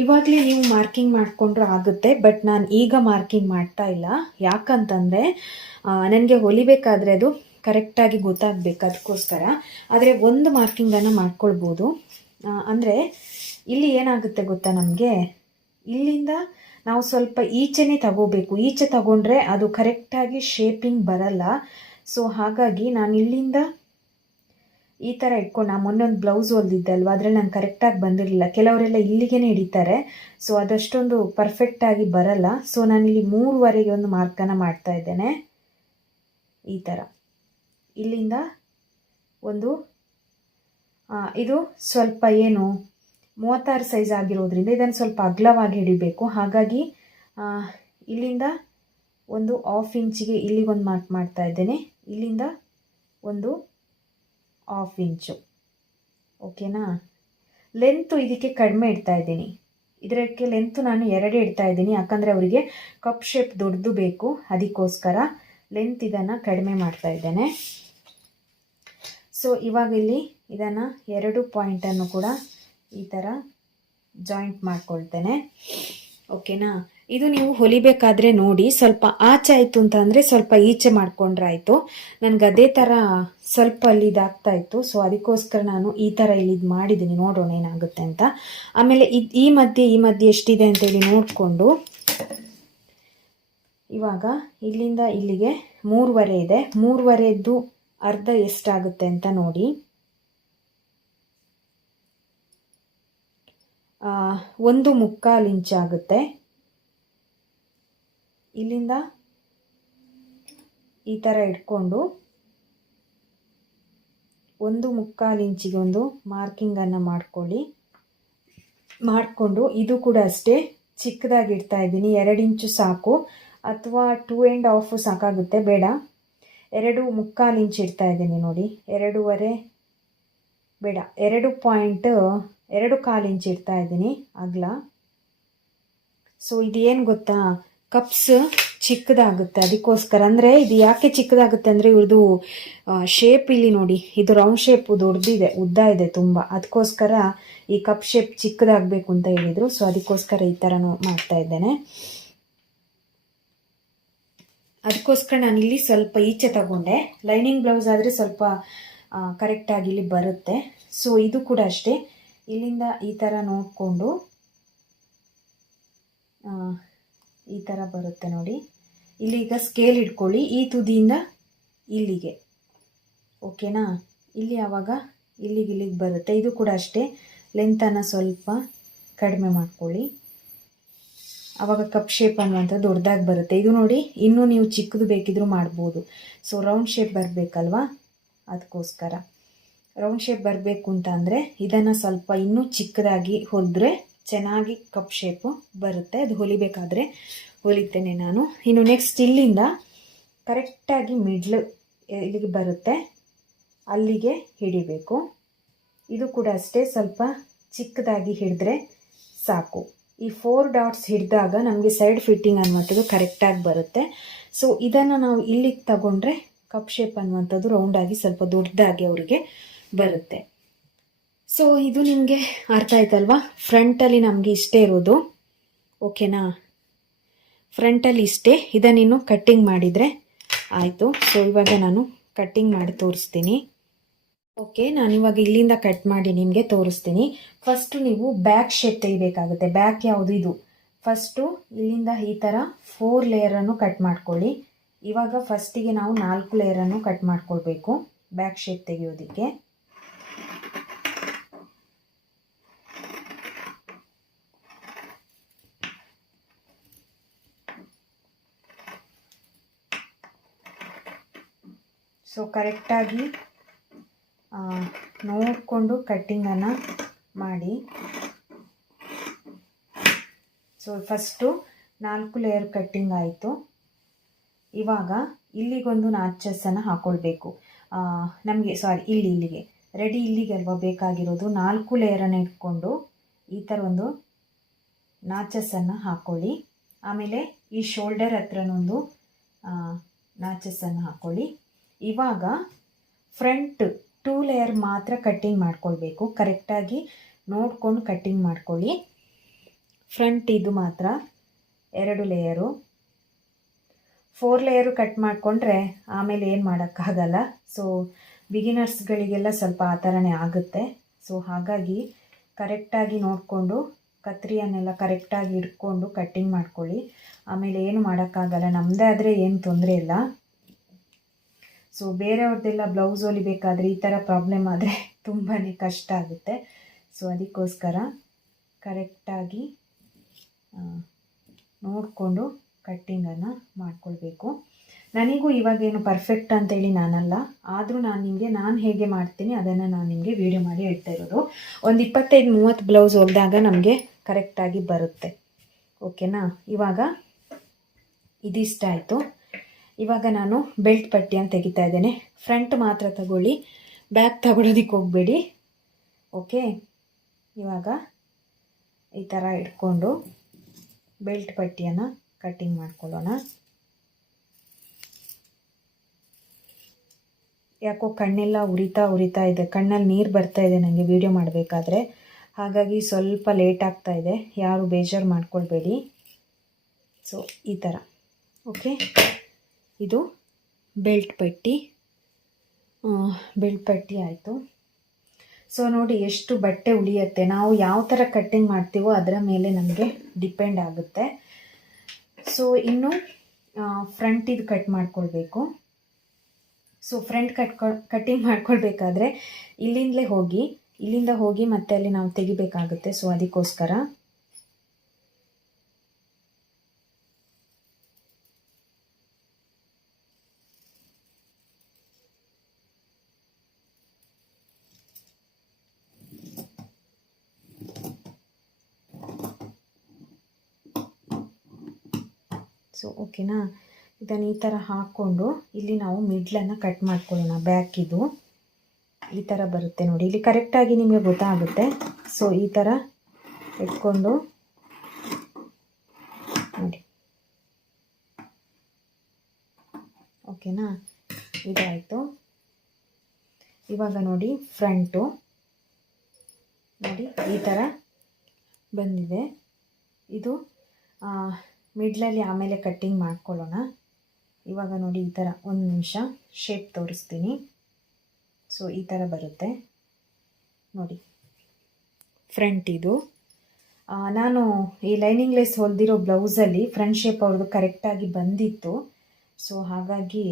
ಇವಾಗಲೇ ನೀವು ಮಾರ್ಕಿಂಗ್ ಮಾಡಿಕೊಂಡ್ರೂ ಆಗುತ್ತೆ, ಬಟ್ ನಾನು ಈಗ ಮಾರ್ಕಿಂಗ್ ಮಾಡ್ತಾ ಇಲ್ಲ. ಯಾಕಂತಂದರೆ ನನಗೆ ಹೊಲಿಬೇಕಾದ್ರೆ ಅದು ಕರೆಕ್ಟಾಗಿ ಗೊತ್ತಾಗಬೇಕು, ಅದಕ್ಕೋಸ್ಕರ. ಆದರೆ ಒಂದು ಮಾರ್ಕಿಂಗನ್ನು ಮಾಡ್ಕೊಳ್ಬೋದು. ಅಂದರೆ ಇಲ್ಲಿ ಏನಾಗುತ್ತೆ ಗೊತ್ತಾ, ನಮಗೆ ಇಲ್ಲಿಂದ ನಾವು ಸ್ವಲ್ಪ ಈಚೆನೇ ತಗೋಬೇಕು. ಈಚೆ ತಗೊಂಡ್ರೆ ಅದು ಕರೆಕ್ಟಾಗಿ ಶೇಪಿಂಗ್ ಬರಲ್ಲ. ಸೊ ಹಾಗಾಗಿ ನಾನು ಇಲ್ಲಿಂದ ಈ ಥರ ಇಟ್ಕೊಂಡು, ನಾನು ಮೊನ್ನೆ ಒಂದು ಬ್ಲೌಸ್ ಹೊಲ್ದಿದ್ದೆ ಅಲ್ವಾ, ಅದರಲ್ಲಿ ನಾನು ಕರೆಕ್ಟಾಗಿ ಬಂದಿರಲಿಲ್ಲ. ಕೆಲವರೆಲ್ಲ ಇಲ್ಲಿಗೇ ಹಿಡಿತಾರೆ. ಸೊ ಅದಷ್ಟೊಂದು ಪರ್ಫೆಕ್ಟಾಗಿ ಬರಲ್ಲ. ಸೊ ನಾನಿಲ್ಲಿ 3/2 ಒಂದು ಮಾರ್ಕನ್ನು ಮಾಡ್ತಾ ಇದ್ದೇನೆ. ಈ ಥರ ಇಲ್ಲಿಂದ ಒಂದು ಇದು ಸ್ವಲ್ಪ ಏನು 36 ಸೈಜ್ ಆಗಿರೋದ್ರಿಂದ ಇದನ್ನು ಸ್ವಲ್ಪ ಅಗಲವಾಗಿ ಹಿಡಿಬೇಕು. ಹಾಗಾಗಿ ಇಲ್ಲಿಂದ ಒಂದು 1/2 ಇಂಚಿಗೆ ಇಲ್ಲಿಗೊಂದು ಮಾರ್ಕ್ ಮಾಡ್ತಾ ಇದ್ದೇನೆ. ಇಲ್ಲಿಂದ ಒಂದು 1/2 ಇಂಚು. ಓಕೆನಾ. ಲೆಂತು ಇದಕ್ಕೆ ಕಡಿಮೆ ಇಡ್ತಾ ಇದ್ದೀನಿ. ಇದಕ್ಕೆ ಲೆಂತು ನಾನು 2 ಇಡ್ತಾ ಇದ್ದೀನಿ, ಯಾಕಂದರೆ ಅವರಿಗೆ ಕಪ್ ಶೇಪ್ ದೊಡ್ಡದು ಬೇಕು, ಅದಕ್ಕೋಸ್ಕರ ಲೆಂತ್ ಇದನ್ನು ಕಡಿಮೆ ಮಾಡ್ತಾ ಇದ್ದೇನೆ. ಸೊ ಇವಾಗ ಇಲ್ಲಿ ಇದನ್ನು 2 ಪಾಯಿಂಟನ್ನು ಕೂಡ ಈ ಥರ ಜಾಯಿಂಟ್ ಮಾಡ್ಕೊಳ್ತೇನೆ. ಓಕೆನಾ. ಇದು ನೀವು ಹೊಲಿಬೇಕಾದ್ರೆ ನೋಡಿ, ಸ್ವಲ್ಪ ಆಚೆ ಆಯಿತು ಅಂತ ಅಂದರೆ ಸ್ವಲ್ಪ ಈಚೆ ಮಾಡ್ಕೊಂಡ್ರೆ ಆಯಿತು. ನನಗೆ ಅದೇ ಥರ ಸ್ವಲ್ಪ ಅಲ್ಲಿ ಇದಾಗ್ತಾ ಇತ್ತು. ಸೊ ಅದಕ್ಕೋಸ್ಕರ ನಾನು ಈ ಥರ ಇಲ್ಲಿ ಇದು ಮಾಡಿದ್ದೀನಿ, ನೋಡೋಣ ಏನಾಗುತ್ತೆ ಅಂತ. ಆಮೇಲೆ ಈ ಮಧ್ಯೆ ಎಷ್ಟಿದೆ ಅಂತೇಳಿ ನೋಡಿಕೊಂಡು ಇವಾಗ ಇಲ್ಲಿಂದ ಇಲ್ಲಿಗೆ 3/2 ಇದೆ. 3/2ದ್ದು ಅರ್ಧ ಎಷ್ಟಾಗುತ್ತೆ ಅಂತ ನೋಡಿ. 1/4 ಇಂಚ್ ಆಗುತ್ತೆ. ಇಲ್ಲಿಂದ ಈ ಥರ ಇಟ್ಕೊಂಡು 1/4 ಇಂಚಿಗೆ ಒಂದು ಮಾರ್ಕಿಂಗನ್ನು ಮಾಡಿಕೊಂಡು ಇದು ಕೂಡ ಅಷ್ಟೇ ಚಿಕ್ಕದಾಗಿ ಇಡ್ತಾ ಇದ್ದೀನಿ. 2 ಇಂಚು ಸಾಕು, ಅಥವಾ 2.5 ಸಾಕಾಗುತ್ತೆ, ಬೇಡ 2/4 ಇಂಚ್ ಇಡ್ತಾ ಇದ್ದೀನಿ ನೋಡಿ. 2/2 ಬೇಡ, 2.25 ಇಂಚ್ ಇಡ್ತಾ ಇದ್ದೀನಿ ಅಗಲ. ಸೊ ಇದೇನು ಗೊತ್ತಾ, ಕಪ್ಸ್ ಚಿಕ್ಕದಾಗುತ್ತೆ, ಅದಕ್ಕೋಸ್ಕರ. ಅಂದರೆ ಇದು ಯಾಕೆ ಚಿಕ್ಕದಾಗುತ್ತೆ ಅಂದರೆ ಇವ್ರದ್ದು ಶೇಪ್ ಇಲ್ಲಿ ನೋಡಿ, ಇದು ರೌಂಡ್ ಶೇಪ್ ದೊಡ್ಡದಿದೆ, ಉದ್ದ ಇದೆ ತುಂಬ, ಅದಕ್ಕೋಸ್ಕರ ಈ ಕಪ್ ಶೇಪ್ ಚಿಕ್ಕದಾಗಬೇಕು ಅಂತ ಹೇಳಿದರು. ಸೊ ಅದಕ್ಕೋಸ್ಕರ ಈ ಥರ ಮಾಡ್ತಾ ಇದ್ದೇನೆ. ಅದಕ್ಕೋಸ್ಕರ ನಾನಿಲ್ಲಿ ಸ್ವಲ್ಪ ಈಚೆ ತಗೊಂಡೆ. ಲೈನಿಂಗ್ ಬ್ಲೌಸ್ ಆದರೆ ಸ್ವಲ್ಪ ಕರೆಕ್ಟಾಗಿ ಇಲ್ಲಿ ಬರುತ್ತೆ. ಸೊ ಇದು ಕೂಡ ಅಷ್ಟೇ, ಇಲ್ಲಿಂದ ಈ ಥರ ನೋಡಿಕೊಂಡು ಈ ಥರ ಬರುತ್ತೆ ನೋಡಿ. ಇಲ್ಲಿ ಈಗ ಸ್ಕೇಲ್ ಇಟ್ಕೊಳ್ಳಿ, ಈ ತುದಿಯಿಂದ ಇಲ್ಲಿಗೆ. ಓಕೆನಾ. ಇಲ್ಲಿ ಆವಾಗ ಇಲ್ಲಿಗೆ ಬರುತ್ತೆ. ಇದು ಕೂಡ ಅಷ್ಟೇ, ಲೆಂತನ್ನು ಸ್ವಲ್ಪ ಕಡಿಮೆ ಮಾಡ್ಕೊಳ್ಳಿ. ಆವಾಗ ಕಪ್ ಶೇಪ್ ಅನ್ನುವಂಥದ್ದು ದೊಡ್ಡದಾಗಿ ಬರುತ್ತೆ. ಇದು ನೋಡಿ, ಇನ್ನೂ ನೀವು ಚಿಕ್ಕದು ಬೇಕಿದ್ರೂ ಮಾಡ್ಬೋದು. ಸೊ ರೌಂಡ್ ಶೇಪ್ ಬರಬೇಕಲ್ವಾ, ಅದಕ್ಕೋಸ್ಕರ ರೌಂಡ್ ಶೇಪ್ ಬರಬೇಕು ಅಂತ ಅಂದರೆ ಇದನ್ನು ಸ್ವಲ್ಪ ಇನ್ನೂ ಚಿಕ್ಕದಾಗಿ ಹೊಲಿದ್ರೆ ಚೆನ್ನಾಗಿ ಕಪ್ ಶೇಪು ಬರುತ್ತೆ. ಅದು ಹೊಲಿಬೇಕಾದ್ರೆ ಹೊಲಿತೇನೆ ನಾನು. ಇನ್ನು ನೆಕ್ಸ್ಟ್ ಇಲ್ಲಿಂದ ಕರೆಕ್ಟಾಗಿ ಮಿಡ್ಲ್ ಇಲ್ಲಿಗೆ ಬರುತ್ತೆ, ಅಲ್ಲಿಗೆ ಹಿಡಿಬೇಕು. ಇದು ಕೂಡ ಅಷ್ಟೇ, ಸ್ವಲ್ಪ ಚಿಕ್ಕದಾಗಿ ಹಿಡಿದ್ರೆ ಸಾಕು. ಈ 4 ಡಾಟ್ಸ್ ಹಿಡಿದಾಗ ನಮಗೆ ಸೈಡ್ ಫಿಟ್ಟಿಂಗ್ ಅನ್ನುವಂಥದ್ದು ಕರೆಕ್ಟಾಗಿ ಬರುತ್ತೆ. ಸೊ ಇದನ್ನು ನಾವು ಇಲ್ಲಿಗೆ ತಗೊಂಡ್ರೆ ಕಪ್ ಶೇಪ್ ಅನ್ನುವಂಥದ್ದು ರೌಂಡಾಗಿ ಸ್ವಲ್ಪ ದೊಡ್ಡದಾಗಿ ಅವರಿಗೆ ಬರುತ್ತೆ. ಸೊ ಇದು ನಿಮಗೆ ಅರ್ಥ ಆಯ್ತಲ್ವಾ? ಫ್ರಂಟಲ್ಲಿ ನಮಗೆ ಇಷ್ಟೇ ಇರೋದು, ಓಕೆನಾ? ಫ್ರಂಟಲ್ಲಿ ಇಷ್ಟೇ, ಇದನ್ನಿನ್ನು ಕಟ್ಟಿಂಗ್ ಮಾಡಿದರೆ ಆಯಿತು. ಸೊ ಇವಾಗ ನಾನು ಕಟ್ಟಿಂಗ್ ಮಾಡಿ ತೋರಿಸ್ತೀನಿ. ಓಕೆ, ನಾನಿವಾಗ ಇಲ್ಲಿಂದ ಕಟ್ ಮಾಡಿ ನಿಮಗೆ ತೋರಿಸ್ತೀನಿ. ಫಸ್ಟು ನೀವು ಬ್ಯಾಕ್ ಶೇಪ್ ತೆಗಿಬೇಕಾಗುತ್ತೆ. ಬ್ಯಾಕ್ ಯಾವುದು? ಇದು. ಫಸ್ಟು ಇಲ್ಲಿಂದ ಈ ಥರ 4 ಲೇಯರನ್ನು ಕಟ್ ಮಾಡ್ಕೊಳ್ಳಿ. ಇವಾಗ ಫಸ್ಟಿಗೆ ನಾವು 4 ಲೇಯರನ್ನು ಕಟ್ ಮಾಡ್ಕೊಳ್ಬೇಕು ಬ್ಯಾಕ್ ಶೇಪ್ ತೆಗೆಯೋದಕ್ಕೆ. ಸೊ ಕರೆಕ್ಟಾಗಿ ನೋಡಿಕೊಂಡು ಕಟ್ಟಿಂಗನ್ನು ಮಾಡಿ. ಸೊ ಫಸ್ಟು 4 ಲೇಯರ್ ಕಟ್ಟಿಂಗ್ ಆಯಿತು. ಇವಾಗ ಇಲ್ಲಿಗೊಂದು ನಾಚಸ್ಸನ್ನು ಹಾಕ್ಕೊಳ್ಬೇಕು. ನಮಗೆ ಇಲ್ಲಿಗೆ ರೆಡಿ, ಇಲ್ಲಿಗೆ ಅಲ್ವಾ ಬೇಕಾಗಿರೋದು. 4 ಲೇಯರನ್ನು ಇಟ್ಕೊಂಡು ಈ ಥರ ಒಂದು ನಾಚಸ್ಸನ್ನು ಹಾಕ್ಕೊಳ್ಳಿ. ಆಮೇಲೆ ಈ ಶೋಲ್ಡರ್ ಹತ್ರನೊಂದು ನಾಚಸ್ಸನ್ನು ಹಾಕ್ಕೊಳ್ಳಿ. ಇವಾಗ ಫ್ರಂಟ್ 2 ಲೇಯರ್ ಮಾತ್ರ ಕಟ್ಟಿಂಗ್ ಮಾಡ್ಕೊಳ್ಬೇಕು. ಕರೆಕ್ಟಾಗಿ ನೋಡ್ಕೊಂಡು ಕಟ್ಟಿಂಗ್ ಮಾಡ್ಕೊಳ್ಳಿ. ಫ್ರಂಟ್ ಇದು ಮಾತ್ರ 2 ಲೇಯರು. 4 ಲೇಯರು ಕಟ್ ಮಾಡಿಕೊಂಡ್ರೆ ಆಮೇಲೆ ಏನು ಮಾಡೋಕ್ಕಾಗಲ್ಲ. ಸೊ ಬಿಗಿನರ್ಸ್ಗಳಿಗೆಲ್ಲ ಸ್ವಲ್ಪ ಆ ಥರನೇ ಆಗುತ್ತೆ. ಸೊ ಹಾಗಾಗಿ ಕರೆಕ್ಟಾಗಿ ನೋಡಿಕೊಂಡು ಕತ್ರಿಯನ್ನೆಲ್ಲ ಕರೆಕ್ಟಾಗಿ ಇಟ್ಕೊಂಡು ಕಟ್ಟಿಂಗ್ ಮಾಡ್ಕೊಳ್ಳಿ. ಆಮೇಲೆ ಏನು ಮಾಡೋಕ್ಕಾಗಲ್ಲ, ನಮ್ಮದೇ ಆದರೆ ಏನು ತೊಂದರೆ ಇಲ್ಲ. ಸೊ ಬೇರೆಯವ್ರದ್ದೆಲ್ಲ ಬ್ಲೌಸ್ ಹೊಲಿಬೇಕಾದ್ರೆ ಈ ಥರ ಪ್ರಾಬ್ಲಮ್ ಆದರೆ ತುಂಬಾ ಕಷ್ಟ ಆಗುತ್ತೆ. ಸೊ ಅದಕ್ಕೋಸ್ಕರ ಕರೆಕ್ಟಾಗಿ ನೋಡಿಕೊಂಡು ಕಟ್ಟಿಂಗನ್ನು ಮಾಡ್ಕೊಳ್ಬೇಕು. ನನಗೂ ಇವಾಗೇನು ಪರ್ಫೆಕ್ಟ್ ಅಂತೇಳಿ ನಾನಲ್ಲ, ಆದರೂ ನಾನು ಹೇಗೆ ಮಾಡ್ತೀನಿ ಅದನ್ನು ನಾನು ನಿಮಗೆ ವಿಡಿಯೋ ಮಾಡಿ ಹೇಳ್ತಾ ಇರೋದು. ಒಂದು 25-30 ಬ್ಲೌಸ್ ಹೊಲಿದಾಗ ನಮಗೆ ಕರೆಕ್ಟಾಗಿ ಬರುತ್ತೆ. ಓಕೆನಾ? ಇವಾಗ ಇದಿಷ್ಟ ಆಯಿತು. ಇವಾಗ ನಾನು ಬೆಲ್ಟ್ ಪಟ್ಟಿಯನ್ನು ತೆಗಿತಾ ಇದ್ದೇನೆ. ಫ್ರಂಟ್ ಮಾತ್ರ ತಗೊಳ್ಳಿ, ಬ್ಯಾಕ್ ತಗೊಳ್ಳೋದಕ್ಕೆ ಹೋಗಬೇಡಿ. ಓಕೆ, ಇವಾಗ ಈ ಥರ ಇಟ್ಕೊಂಡು ಬೆಲ್ಟ್ ಪಟ್ಟಿಯನ್ನು ಕಟ್ಟಿಂಗ್ ಮಾಡ್ಕೊಳ್ಳೋಣ. ಯಾಕೋ ಕಣ್ಣೆಲ್ಲ ಉರಿತಾ ಇದೆ, ಕಣ್ಣಲ್ಲಿ ನೀರು ಬರ್ತಾ ಇದೆ ನನಗೆ ವಿಡಿಯೋ ಮಾಡಬೇಕಾದ್ರೆ. ಹಾಗಾಗಿ ಸ್ವಲ್ಪ ಲೇಟ್ ಆಗ್ತಾ ಇದೆ, ಯಾರು ಬೇಜಾರು ಮಾಡ್ಕೊಳ್ಬೇಡಿ. ಸೊ ಈ ಥರ. ಓಕೆ, ಇದು ಬೆಲ್ಟ್ ಪಟ್ಟಿ ಆಯಿತು. ಸೊ ನೋಡಿ ಎಷ್ಟು ಬಟ್ಟೆ ಉಳಿಯುತ್ತೆ. ನಾವು ಯಾವ ಥರ ಕಟ್ಟಿಂಗ್ ಮಾಡ್ತೀವೋ ಅದರ ಮೇಲೆ ನಮಗೆ ಡಿಪೆಂಡ್ ಆಗುತ್ತೆ. ಸೊ ಇನ್ನು ಫ್ರಂಟ್ ಇದು ಕಟ್ ಮಾಡ್ಕೊಳ್ಬೇಕು. ಸೊ ಫ್ರಂಟ್ ಕಟ್ಟಿಂಗ್ ಮಾಡ್ಕೊಳ್ಬೇಕಾದ್ರೆ ಇಲ್ಲಿಂದ ಹೋಗಿ ಮತ್ತೆ ಅಲ್ಲಿ ನಾವು ತೆಗಿಬೇಕಾಗುತ್ತೆ. ಸೊ ಅದಕ್ಕೋಸ್ಕರ ಸೊ ಓಕೆನಾ? ಇದನ್ನು ಈ ಥರ ಹಾಕ್ಕೊಂಡು ಇಲ್ಲಿ ನಾವು ಮಿಡ್ಲನ್ನು ಕಟ್ ಮಾಡ್ಕೊಳ್ಳೋಣ. ಬ್ಯಾಕ್ ಇದು ಈ ಥರ ಬರುತ್ತೆ ನೋಡಿ, ಇಲ್ಲಿ ಕರೆಕ್ಟಾಗಿ ನಿಮಗೆ ಗೊತ್ತಾಗುತ್ತೆ. ಸೊ ಈ ಥರ ಇಟ್ಕೊಂಡು ನೋಡಿ, ಓಕೆನಾ? ಇದಾಯಿತು. ಇವಾಗ ನೋಡಿ ಫ್ರಂಟು ನೋಡಿ ಈ ಥರ ಬಂದಿದೆ. ಇದು ಮಿಡ್ಲಲ್ಲಿ ಆಮೇಲೆ ಕಟ್ಟಿಂಗ್ ಮಾಡ್ಕೊಳ್ಳೋಣ. ಇವಾಗ ನೋಡಿ ಈ ಥರ ಒಂದು ನಿಮಿಷ ಶೇಪ್ ತೋರಿಸ್ತೀನಿ. ಸೊ ಈ ಥರ ಬರುತ್ತೆ ನೋಡಿ ಫ್ರಂಟ್ ಇದು. ನಾನು ಈ ಲೈನಿಂಗ್ ಲೇಸ್ ಹೊಲಿದಿರೋ ಬ್ಲೌಸಲ್ಲಿ ಫ್ರಂಟ್ ಶೇಪ್ ಅವ್ರದ್ದು ಕರೆಕ್ಟಾಗಿ ಬಂದಿತ್ತು. ಸೊ ಹಾಗಾಗಿ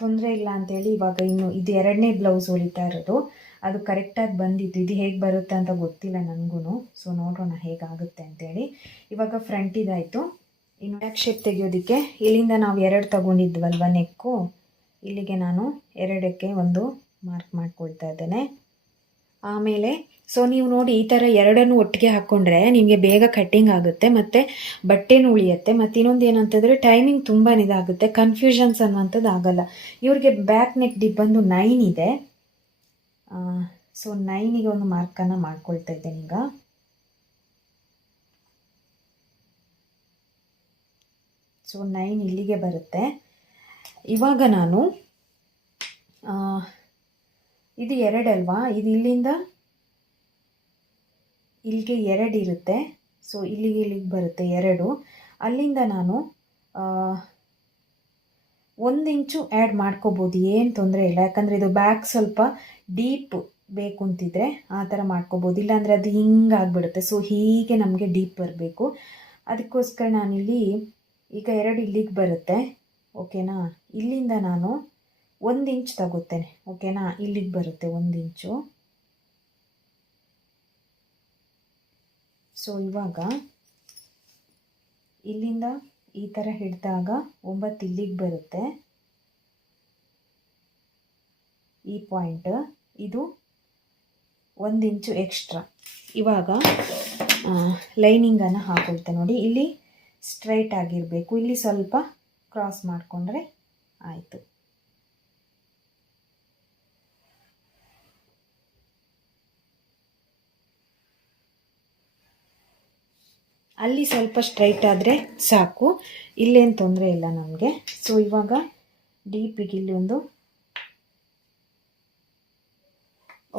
ತೊಂದರೆ ಇಲ್ಲ ಅಂಥೇಳಿ ಇವಾಗ ಇನ್ನು ಇದು 2ನೇ ಬ್ಲೌಸ್ ಹೊಲಿತಾ ಇರೋದು. ಅದು ಕರೆಕ್ಟಾಗಿ ಬಂದಿತ್ತು. ಇದು ಹೇಗೆ ಬರುತ್ತೆ ಅಂತ ಗೊತ್ತಿಲ್ಲ ನನಗೂ. ಸೊ ನೋಡೋಣ ಹೇಗಾಗುತ್ತೆ ಅಂತೇಳಿ. ಇವಾಗ ಫ್ರಂಟ್ ಇದಾಯಿತು. ಇನ್ನು ಬ್ಯಾಕ್ ಶೇಪ್ ತೆಗೆಯೋದಕ್ಕೆ ಇಲ್ಲಿಂದ ನಾವು 2 ತಗೊಂಡಿದ್ವಲ್ವ ನೆಕ್ಕು, ಇಲ್ಲಿಗೆ ನಾನು 2ಕ್ಕೆ ಒಂದು ಮಾರ್ಕ್ ಮಾಡ್ಕೊಳ್ತಾ ಇದ್ದೇನೆ. ಆಮೇಲೆ ಸೊ ನೀವು ನೋಡಿ ಈ ಥರ 2 ಒಟ್ಟಿಗೆ ಹಾಕ್ಕೊಂಡ್ರೆ ನಿಮಗೆ ಬೇಗ ಕಟ್ಟಿಂಗ್ ಆಗುತ್ತೆ ಮತ್ತು ಬಟ್ಟೆನೂ ಉಳಿಯುತ್ತೆ. ಮತ್ತು ಇನ್ನೊಂದು ಏನಂತಂದರೆ ಟೈಮಿಂಗ್ ತುಂಬಾ ಇದಾಗುತ್ತೆ, ಕನ್ಫ್ಯೂಷನ್ಸ್ ಅನ್ನುವಂಥದ್ದು ಆಗಲ್ಲ. ಇವ್ರಿಗೆ ಬ್ಯಾಕ್ ನೆಕ್ ಡಿಪ್ ಬಂದು 9 ಇದೆ. ಸೊ 9ಗೆ ಒಂದು ಮಾರ್ಕನ್ನು ಮಾಡ್ಕೊಳ್ತಾ ಇದ್ದೇನೆ ಈಗ. ಸೊ 9 ಇಲ್ಲಿಗೆ ಬರುತ್ತೆ. ಇವಾಗ ನಾನು ಇದು 2 ಅಲ್ವಾ, ಇದು ಇಲ್ಲಿಂದ ಇಲ್ಲಿಗೆ 2 ಇರುತ್ತೆ. ಸೊ ಇಲ್ಲಿಗೆ ಬರುತ್ತೆ 2. ಅಲ್ಲಿಂದ ನಾನು 1 ಇಂಚು ಆ್ಯಡ್ ಮಾಡ್ಕೋಬೋದು, ಏನು ತೊಂದರೆ ಇಲ್ಲ. ಯಾಕಂದರೆ ಇದು ಬ್ಯಾಕ್ ಸ್ವಲ್ಪ ಡೀಪ್ ಬೇಕು ಅಂತಿದ್ರೆ ಆ ಥರ ಮಾಡ್ಕೋಬೋದು, ಇಲ್ಲಾಂದರೆ ಅದು ಹಿಂಗಾಗ್ಬಿಡುತ್ತೆ. ಸೊ ಹೀಗೆ ನಮಗೆ ಡೀಪ್ ಬರಬೇಕು. ಅದಕ್ಕೋಸ್ಕರ ನಾನಿಲ್ಲಿ ಈಗ 2 ಇಲ್ಲಿಗೆ ಬರುತ್ತೆ, ಓಕೆನಾ. ಇಲ್ಲಿಂದ ನಾನು 1 ಇಂಚ್ ತಗೋತೇನೆ, ಓಕೆನಾ. ಇಲ್ಲಿಗೆ ಬರುತ್ತೆ 1 ಇಂಚು. ಸೊ ಇವಾಗ ಇಲ್ಲಿಂದ ಈ ಥರ ಹಿಡಿದಾಗ 9 ಇಲ್ಲಿಗೆ ಬರುತ್ತೆ ಈ ಪಾಯಿಂಟ್. ಇದು 1 ಇಂಚು ಎಕ್ಸ್ಟ್ರಾ. ಇವಾಗ ಲೈನಿಂಗನ್ನು ಹಾಕೊಳ್ತೆ ನೋಡಿ. ಇಲ್ಲಿ ಸ್ಟ್ರೈಟ್ ಆಗಿರಬೇಕು, ಇಲ್ಲಿ ಸ್ವಲ್ಪ ಕ್ರಾಸ್ ಮಾಡಿಕೊಂಡ್ರೆ ಆಯಿತು. ಅಲ್ಲಿ ಸ್ವಲ್ಪ ಸ್ಟ್ರೈಟ್ ಆದರೆ ಸಾಕು, ಇಲ್ಲೇನು ತೊಂದರೆ ಇಲ್ಲ ನಮಗೆ. ಸೊ ಇವಾಗ ಡೀಪಿಗೆ ಇಲ್ಲಿ ಒಂದು,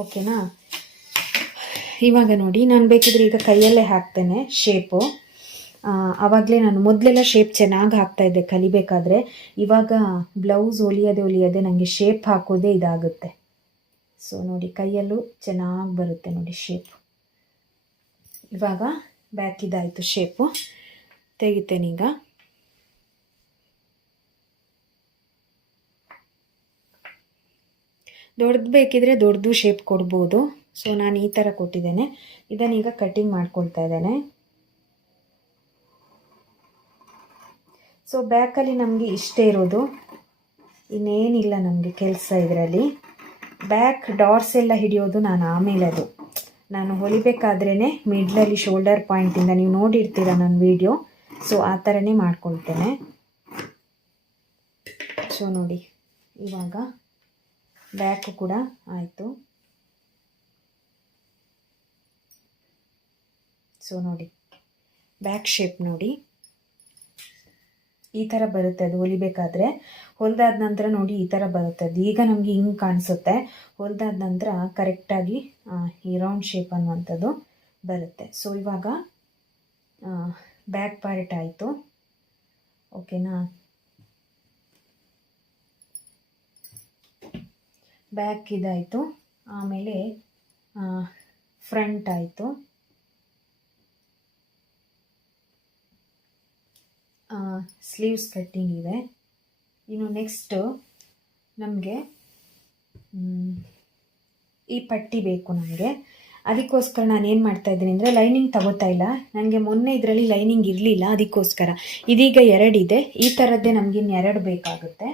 ಓಕೆನಾ. ಇವಾಗ ನೋಡಿ ನಾನು ಬೇಕಿದ್ರೆ ಈಗ ಕೈಯಲ್ಲೇ ಹಾಕ್ತೇನೆ ಶೇಪು. ಆವಾಗಲೇ ನಾನು ಮೊದಲೆಲ್ಲ ಶೇಪ್ ಚೆನ್ನಾಗಿ ಹಾಕ್ತಾಯಿದ್ದೆ ಕಲಿಬೇಕಾದ್ರೆ. ಇವಾಗ ಬ್ಲೌಸ್ ಹೊಲಿಯೋದೇ ನನಗೆ ಶೇಪ್ ಹಾಕೋದೇ ಇದಾಗುತ್ತೆ. ಸೊ ನೋಡಿ ಕೈಯಲ್ಲೂ ಚೆನ್ನಾಗಿ ಬರುತ್ತೆ ನೋಡಿ ಶೇಪ್. ಇವಾಗ ಬ್ಯಾಕ್ ಇದಾಯಿತು ಶೇಪು, ತೆಗಿತೇನೀಗ. ದೊಡ್ಡದು ಬೇಕಿದ್ರೆ ದೊಡ್ಡದು ಶೇಪ್ ಕೊಡ್ಬೋದು. ಸೊ ನಾನು ಈ ಥರ ಕೊಟ್ಟಿದ್ದೇನೆ. ಇದನ್ನೀಗ ಕಟ್ಟಿಂಗ್ ಮಾಡ್ಕೊಳ್ತಾ ಇದ್ದೇನೆ. ಸೊ ಬ್ಯಾಕಲ್ಲಿ ನಮಗೆ ಇಷ್ಟೇ ಇರೋದು, ಇನ್ನೇನಿಲ್ಲ ನಮಗೆ ಕೆಲಸ ಇದರಲ್ಲಿ. ಬ್ಯಾಕ್ ಡಾಟ್ಸ್ ಎಲ್ಲ ಹಿಡಿಯೋದು ನಾನು ಆಮೇಲೆ, ಅದು ನಾನು ಹೊಲಿಬೇಕಾದ್ರೇ ಮಿಡ್ಲಲ್ಲಿ ಶೋಲ್ಡರ್ ಪಾಯಿಂಟಿಂದ ನೀವು ನೋಡಿರ್ತೀರ ನನ್ನ ವಿಡಿಯೋ. ಸೊ ಆ ಥರನೇ ಮಾಡ್ಕೊಳ್ತೇನೆ. ಸೊ ನೋಡಿ ಇವಾಗ ಬ್ಯಾಕು ಕೂಡ ಆಯಿತು. ಸೊ ನೋಡಿ ಬ್ಯಾಕ್ ಶೇಪ್ ನೋಡಿ ಈ ಥರ ಬರುತ್ತೆ. ಅದು ಹೊಲಿಬೇಕಾದ್ರೆ ಹೊಲಿದಾದ ನಂತರ ನೋಡಿ ಈ ಥರ ಬರುತ್ತೆ. ಅದು ಈಗ ನಮಗೆ ಹಿಂಗೆ ಕಾಣಿಸುತ್ತೆ, ಹೊಲಿದಾದ ನಂತರ ಕರೆಕ್ಟಾಗಿ ಈ ರೌಂಡ್ ಶೇಪ್ ಅನ್ನುವಂಥದ್ದು ಬರುತ್ತೆ. ಸೊ ಇವಾಗ ಬ್ಯಾಕ್ ಪಾರ್ಟ್ ಆಯಿತು, ಓಕೆನಾ. ಬ್ಯಾಕ್ ಇದಾಯಿತು, ಆಮೇಲೆ ಫ್ರಂಟ್ ಆಯಿತು. ಸ್ಲೀವ್ಸ್ ಕಟ್ಟಿಂಗ್ ಇದೆ. ಇನ್ನು ನೆಕ್ಸ್ಟು ನಮಗೆ ಈ ಪಟ್ಟಿ ಬೇಕು ನಮಗೆ. ಅದಕ್ಕೋಸ್ಕರ ನಾನು ಏನು ಮಾಡ್ತಾಯಿದ್ದೀನಿ ಅಂದರೆ ಲೈನಿಂಗ್ ತಗೋತಾ ಇಲ್ಲ. ನನಗೆ ಮೊನ್ನೆ ಇದರಲ್ಲಿ ಲೈನಿಂಗ್ ಇರಲಿಲ್ಲ, ಅದಕ್ಕೋಸ್ಕರ ಇದೀಗ 2 ಇದೆ. ಈ ಥರದ್ದೇ ನಮಗಿನ್ನು 2 ಬೇಕಾಗುತ್ತೆ.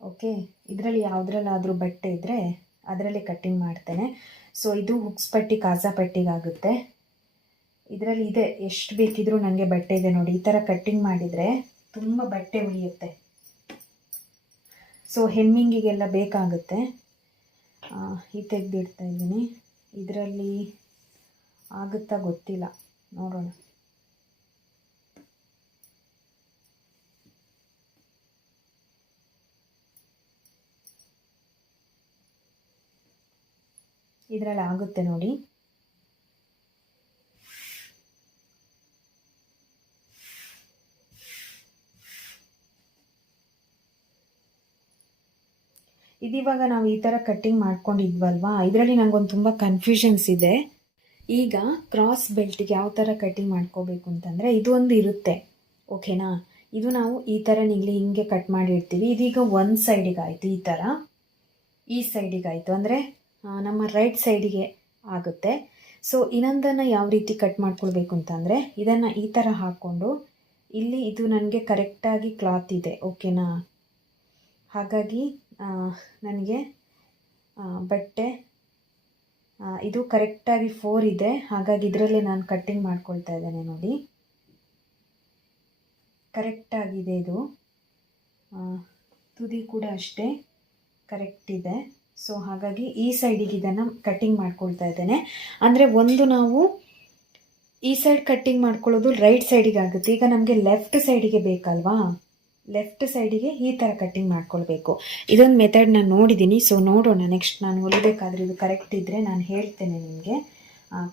ಓಕೆ, ಇದರಲ್ಲಿ ಯಾವುದ್ರಲ್ಲಾದರೂ ಬಟ್ಟೆ ಇದ್ದರೆ ಅದರಲ್ಲೇ ಕಟ್ಟಿಂಗ್ ಮಾಡ್ತೇನೆ. ಸೊ ಇದು ಹುಕ್ಸ್ ಪಟ್ಟಿ ಕಾಜಾ ಪಟ್ಟಿಗಾಗುತ್ತೆ. ಇದರಲ್ಲಿ ಇದೆ, ಎಷ್ಟು ಬೇಕಿದ್ರೂ ನನಗೆ ಬಟ್ಟೆ ಇದೆ ನೋಡಿ. ಈ ಥರ ಕಟ್ಟಿಂಗ್ ಮಾಡಿದರೆ ತುಂಬ ಬಟ್ಟೆ ಉಳಿಯುತ್ತೆ. ಸೊ ಹೆಮ್ಮಿಂಗಿಗೆಲ್ಲ ಬೇಕಾಗುತ್ತೆ. ಈ ತೆಗೆದಿಡ್ತಾ ಇದ್ದೀನಿ. ಇದರಲ್ಲಿ ಆಗುತ್ತಾ ಗೊತ್ತಿಲ್ಲ, ನೋಡೋಣ. ಇದರಲ್ಲಿ ಆಗುತ್ತೆ ನೋಡಿ. ಇದಿವಾಗ ನಾವು ಈ ಥರ ಕಟ್ಟಿಂಗ್ ಮಾಡ್ಕೊಂಡಿದ್ವಲ್ವಾ, ಇದರಲ್ಲಿ ನನಗೊಂದು ತುಂಬ ಕನ್ಫ್ಯೂಷನ್ಸ್ ಇದೆ. ಈಗ ಕ್ರಾಸ್ ಬೆಲ್ಟ್ಗೆ ಯಾವ ಥರ ಕಟ್ಟಿಂಗ್ ಮಾಡ್ಕೋಬೇಕು ಅಂತಂದರೆ ಇದು ಒಂದು ಇರುತ್ತೆ, ಓಕೆನಾ. ಇದು ನಾವು ಈ ಥರ ನಿಲ್ಲಿ ಹಿಂಗೆ ಕಟ್ ಮಾಡಿರ್ತೀವಿ. ಇದೀಗ ಒಂದು ಸೈಡಿಗೆ ಆಯಿತು, ಈ ಥರ ಈ ಸೈಡಿಗೆ ಆಯಿತು. ಅಂದರೆ ನಮ್ಮ ರೈಟ್ ಸೈಡಿಗೆ ಆಗುತ್ತೆ. ಸೊ ಇನ್ನೊಂದನ್ನು ಯಾವ ರೀತಿ ಕಟ್ ಮಾಡ್ಕೊಳ್ಬೇಕು ಅಂತಂದರೆ, ಇದನ್ನು ಈ ಥರ ಹಾಕ್ಕೊಂಡು ಇಲ್ಲಿ ಇದು ನನಗೆ ಕರೆಕ್ಟಾಗಿ ಕ್ಲಾತ್ ಇದೆ, ಓಕೆನಾ. ಹಾಗಾಗಿ ನನಗೆ ಬಟ್ಟೆ ಇದು ಕರೆಕ್ಟಾಗಿ 4 ಇದೆ. ಹಾಗಾಗಿ ಇದರಲ್ಲೇ ನಾನು ಕಟ್ಟಿಂಗ್ ಮಾಡ್ಕೊಳ್ತಾ ಇದ್ದೇನೆ ನೋಡಿ. ಕರೆಕ್ಟಾಗಿದೆ ಇದು. ತುದಿ ಕೂಡ ಅಷ್ಟೇ ಕರೆಕ್ಟ್ ಇದೆ. ಸೊ ಹಾಗಾಗಿ ಈ ಸೈಡಿಗೆ ಇದನ್ನು ಕಟ್ಟಿಂಗ್ ಮಾಡ್ಕೊಳ್ತಾ ಇದ್ದೇನೆ. ಅಂದರೆ ಒಂದು ನಾವು ಈ ಸೈಡ್ ಕಟ್ಟಿಂಗ್ ಮಾಡ್ಕೊಳ್ಳೋದು ರೈಟ್ ಸೈಡಿಗೆ ಆಗುತ್ತೆ. ಈಗ ನಮಗೆ ಲೆಫ್ಟ್ ಸೈಡಿಗೆ ಬೇಕಲ್ವಾ, ಲೆಫ್ಟ್ ಸೈಡಿಗೆ ಈ ಥರ ಕಟ್ಟಿಂಗ್ ಮಾಡ್ಕೊಳ್ಬೇಕು. ಇದೊಂದು ಮೆಥಡ್ ನಾನು ನೋಡಿದ್ದೀನಿ. ಸೊ ನೋಡೋಣ, ನೆಕ್ಸ್ಟ್ ನಾನು ಹೊಲಿಬೇಕಾದ್ರೆ ಇದು ಕರೆಕ್ಟ್ ಇದ್ದರೆ ನಾನು ಹೇಳ್ತೇನೆ ನಿಮಗೆ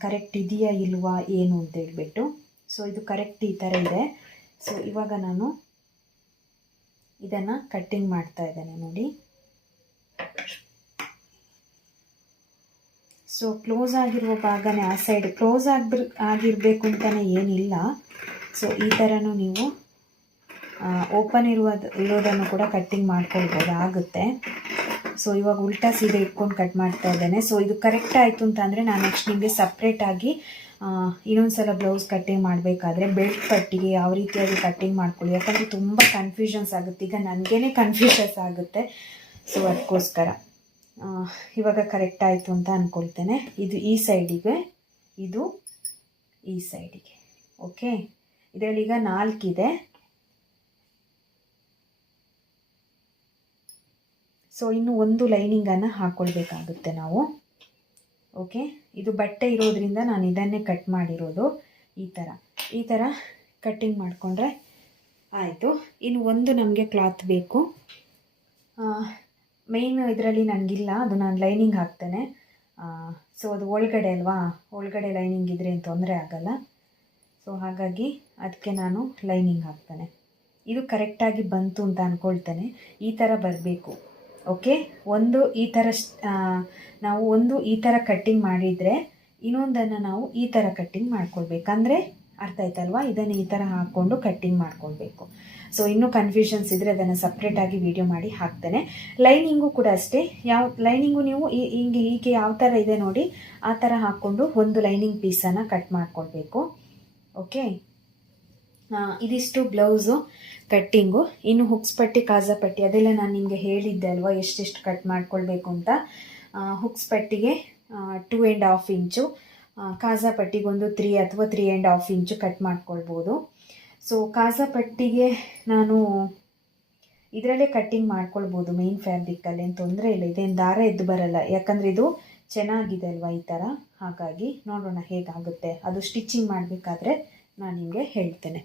ಕರೆಕ್ಟ್ ಇದೆಯಾ ಇಲ್ವಾ ಏನು ಅಂತ ಹೇಳ್ಬಿಟ್ಟು. ಸೊ ಇದು ಕರೆಕ್ಟ್ ಈ ಥರ ಇದೆ. ಸೊ ಇವಾಗ ನಾನು ಇದನ್ನು ಕಟ್ಟಿಂಗ್ ಮಾಡ್ತಾ ಇದ್ದೇನೆ ನೋಡಿ. ಸೊ ಕ್ಲೋಸ್ ಆಗಿರುವ ಭಾಗನೇ ಆ ಸೈಡ್ ಕ್ಲೋಸ್ ಆಗಿರಬೇಕು ಅಂತಲೇ ಏನಿಲ್ಲ. ಸೊ ಈ ಥರನೂ ನೀವು ಓಪನ್ ಇರೋದನ್ನು ಕೂಡ ಕಟ್ಟಿಂಗ್ ಮಾಡ್ಕೊಳ್ಬೋದು, ಆಗುತ್ತೆ. ಸೊ ಇವಾಗ ಉಲ್ಟಾ ಸೀದೆ ಇಟ್ಕೊಂಡು ಕಟ್ ಮಾಡ್ತಾ ಇದ್ದೇನೆ. ಸೊ ಇದು ಕರೆಕ್ಟ್ ಆಯಿತು ಅಂತಂದರೆ ನಾನು ನೆಕ್ಸ್ಟ್ ನಿಮಗೆ ಸಪ್ರೇಟಾಗಿ ಇನ್ನೊಂದು ಸಲ ಬ್ಲೌಸ್ ಕಟ್ಟಿಂಗ್ ಮಾಡಬೇಕಾದ್ರೆ ಬೆಲ್ಟ್ ಪಟ್ಟಿಗೆ ಯಾವ ರೀತಿಯಾಗಿ ಕಟ್ಟಿಂಗ್ ಮಾಡ್ಕೊಳ್ಳಿ, ಯಾಕಂದರೆ ತುಂಬ ಕನ್ಫ್ಯೂಷನ್ಸ್ ಆಗುತ್ತೆ. ಈಗ ನನಗೇ ಕನ್ಫ್ಯೂಷನ್ಸ್ ಆಗುತ್ತೆ. ಸೊ ಅದಕ್ಕೋಸ್ಕರ ಇವಾಗ ಕರೆಕ್ಟ್ ಆಯಿತು ಅಂತ ಅಂದ್ಕೊಳ್ತೇನೆ. ಇದು ಈ ಸೈಡಿಗೆ, ಇದು ಈ ಸೈಡಿಗೆ, ಓಕೆ. ಇದರಲ್ಲೀಗ 4 ಇದೆ. ಸೊ ಇನ್ನು ಒಂದು ಲೈನಿಂಗನ್ನು ಹಾಕ್ಕೊಳ್ಬೇಕಾಗುತ್ತೆ ನಾವು, ಓಕೆ. ಇದು ಬಟ್ಟೆ ಇರೋದ್ರಿಂದ ನಾನು ಇದನ್ನೇ ಕಟ್ ಮಾಡಿರೋದು. ಈ ಥರ ಕಟ್ಟಿಂಗ್ ಮಾಡಿಕೊಂಡ್ರೆ ಆಯಿತು. ಇನ್ನು ಒಂದು ನಮಗೆ ಕ್ಲಾತ್ ಬೇಕು. ಮೇಯ್ನ್ ಇದರಲ್ಲಿ ನನಗಿಲ್ಲ, ಅದು ನಾನು ಲೈನಿಂಗ್ ಹಾಕ್ತೇನೆ. ಸೊ ಅದು ಒಳಗಡೆ ಅಲ್ವಾ, ಒಳಗಡೆ ಲೈನಿಂಗ್ ಇದ್ರೆ ಏನು ತೊಂದರೆ ಆಗಲ್ಲ. ಸೊ ಹಾಗಾಗಿ ಅದಕ್ಕೆ ನಾನು ಲೈನಿಂಗ್ ಹಾಕ್ತೇನೆ. ಇದು ಕರೆಕ್ಟಾಗಿ ಬಂತು ಅಂತ ಅಂದ್ಕೊಳ್ತೇನೆ. ಈ ಥರ ಬರಬೇಕು, ಓಕೆ. ಒಂದು ಈ ಥರ ನಾವು ಒಂದು ಈ ಥರ ಕಟ್ಟಿಂಗ್ ಮಾಡಿದರೆ ಇನ್ನೊಂದನ್ನು ನಾವು ಈ ಥರ ಕಟ್ಟಿಂಗ್ ಮಾಡ್ಕೊಳ್ಬೇಕಂದ್ರೆ ಅರ್ಥ ಆಯ್ತಲ್ವಾ. ಇದನ್ನು ಈ ಥರ ಹಾಕ್ಕೊಂಡು ಕಟ್ಟಿಂಗ್ ಮಾಡ್ಕೊಳ್ಬೇಕು. ಸೊ ಇನ್ನೂ ಕನ್ಫ್ಯೂಷನ್ಸ್ ಇದ್ದರೆ ಅದನ್ನು ಸಪ್ರೇಟಾಗಿ ವಿಡಿಯೋ ಮಾಡಿ ಹಾಕ್ತೇನೆ. ಲೈನಿಂಗು ಕೂಡ ಅಷ್ಟೇ, ಯಾವ ಲೈನಿಂಗು ನೀವು ಹೀಗೆ ಯಾವ ಥರ ಇದೆ ನೋಡಿ ಆ ಥರ ಹಾಕ್ಕೊಂಡು ಒಂದು ಲೈನಿಂಗ್ ಪೀಸನ್ನು ಕಟ್ ಮಾಡ್ಕೊಳ್ಬೇಕು, ಓಕೆ. ಇದಿಷ್ಟು ಬ್ಲೌಸು ಕಟ್ಟಿಂಗು. ಇನ್ನು ಹುಕ್ಸ್ ಪಟ್ಟಿ, ಕಾಜಾ ಪಟ್ಟಿ ಅದೆಲ್ಲ ನಾನು ನಿಮಗೆ ಹೇಳಿದ್ದೆ ಅಲ್ವಾ ಎಷ್ಟೆಷ್ಟು ಕಟ್ ಮಾಡ್ಕೊಳ್ಬೇಕು ಅಂತ. ಹುಕ್ಸ್ ಪಟ್ಟಿಗೆ 2.5 ಇಂಚು, ಕಾಜಾ ಪಟ್ಟಿಗೆ ಒಂದು 3 ಅಥವಾ 3.5 ಇಂಚು ಕಟ್ ಮಾಡ್ಕೊಳ್ಬೋದು. ಸೊ ಕಾಜಾ ಪಟ್ಟಿಗೆ ನಾನು ಇದರಲ್ಲೇ ಕಟ್ಟಿಂಗ್ ಮಾಡ್ಕೊಳ್ಬೋದು, ಮೇನ್ ಫ್ಯಾಬ್ರಿಕಲ್ಲಿ, ಏನು ತೊಂದರೆ ಇಲ್ಲ. ಇದೇನು ದಾರ ಎದ್ದು ಬರಲ್ಲ, ಯಾಕಂದರೆ ಇದು ಚೆನ್ನಾಗಿದೆ ಅಲ್ವಾ ಈ ಥರ. ಹಾಗಾಗಿ ನೋಡೋಣ ಹೇಗಾಗುತ್ತೆ, ಅದು ಸ್ಟಿಚಿಂಗ್ ಮಾಡಬೇಕಾದ್ರೆ ನಾನು ನಿಮಗೆ ಹೇಳ್ತೇನೆ.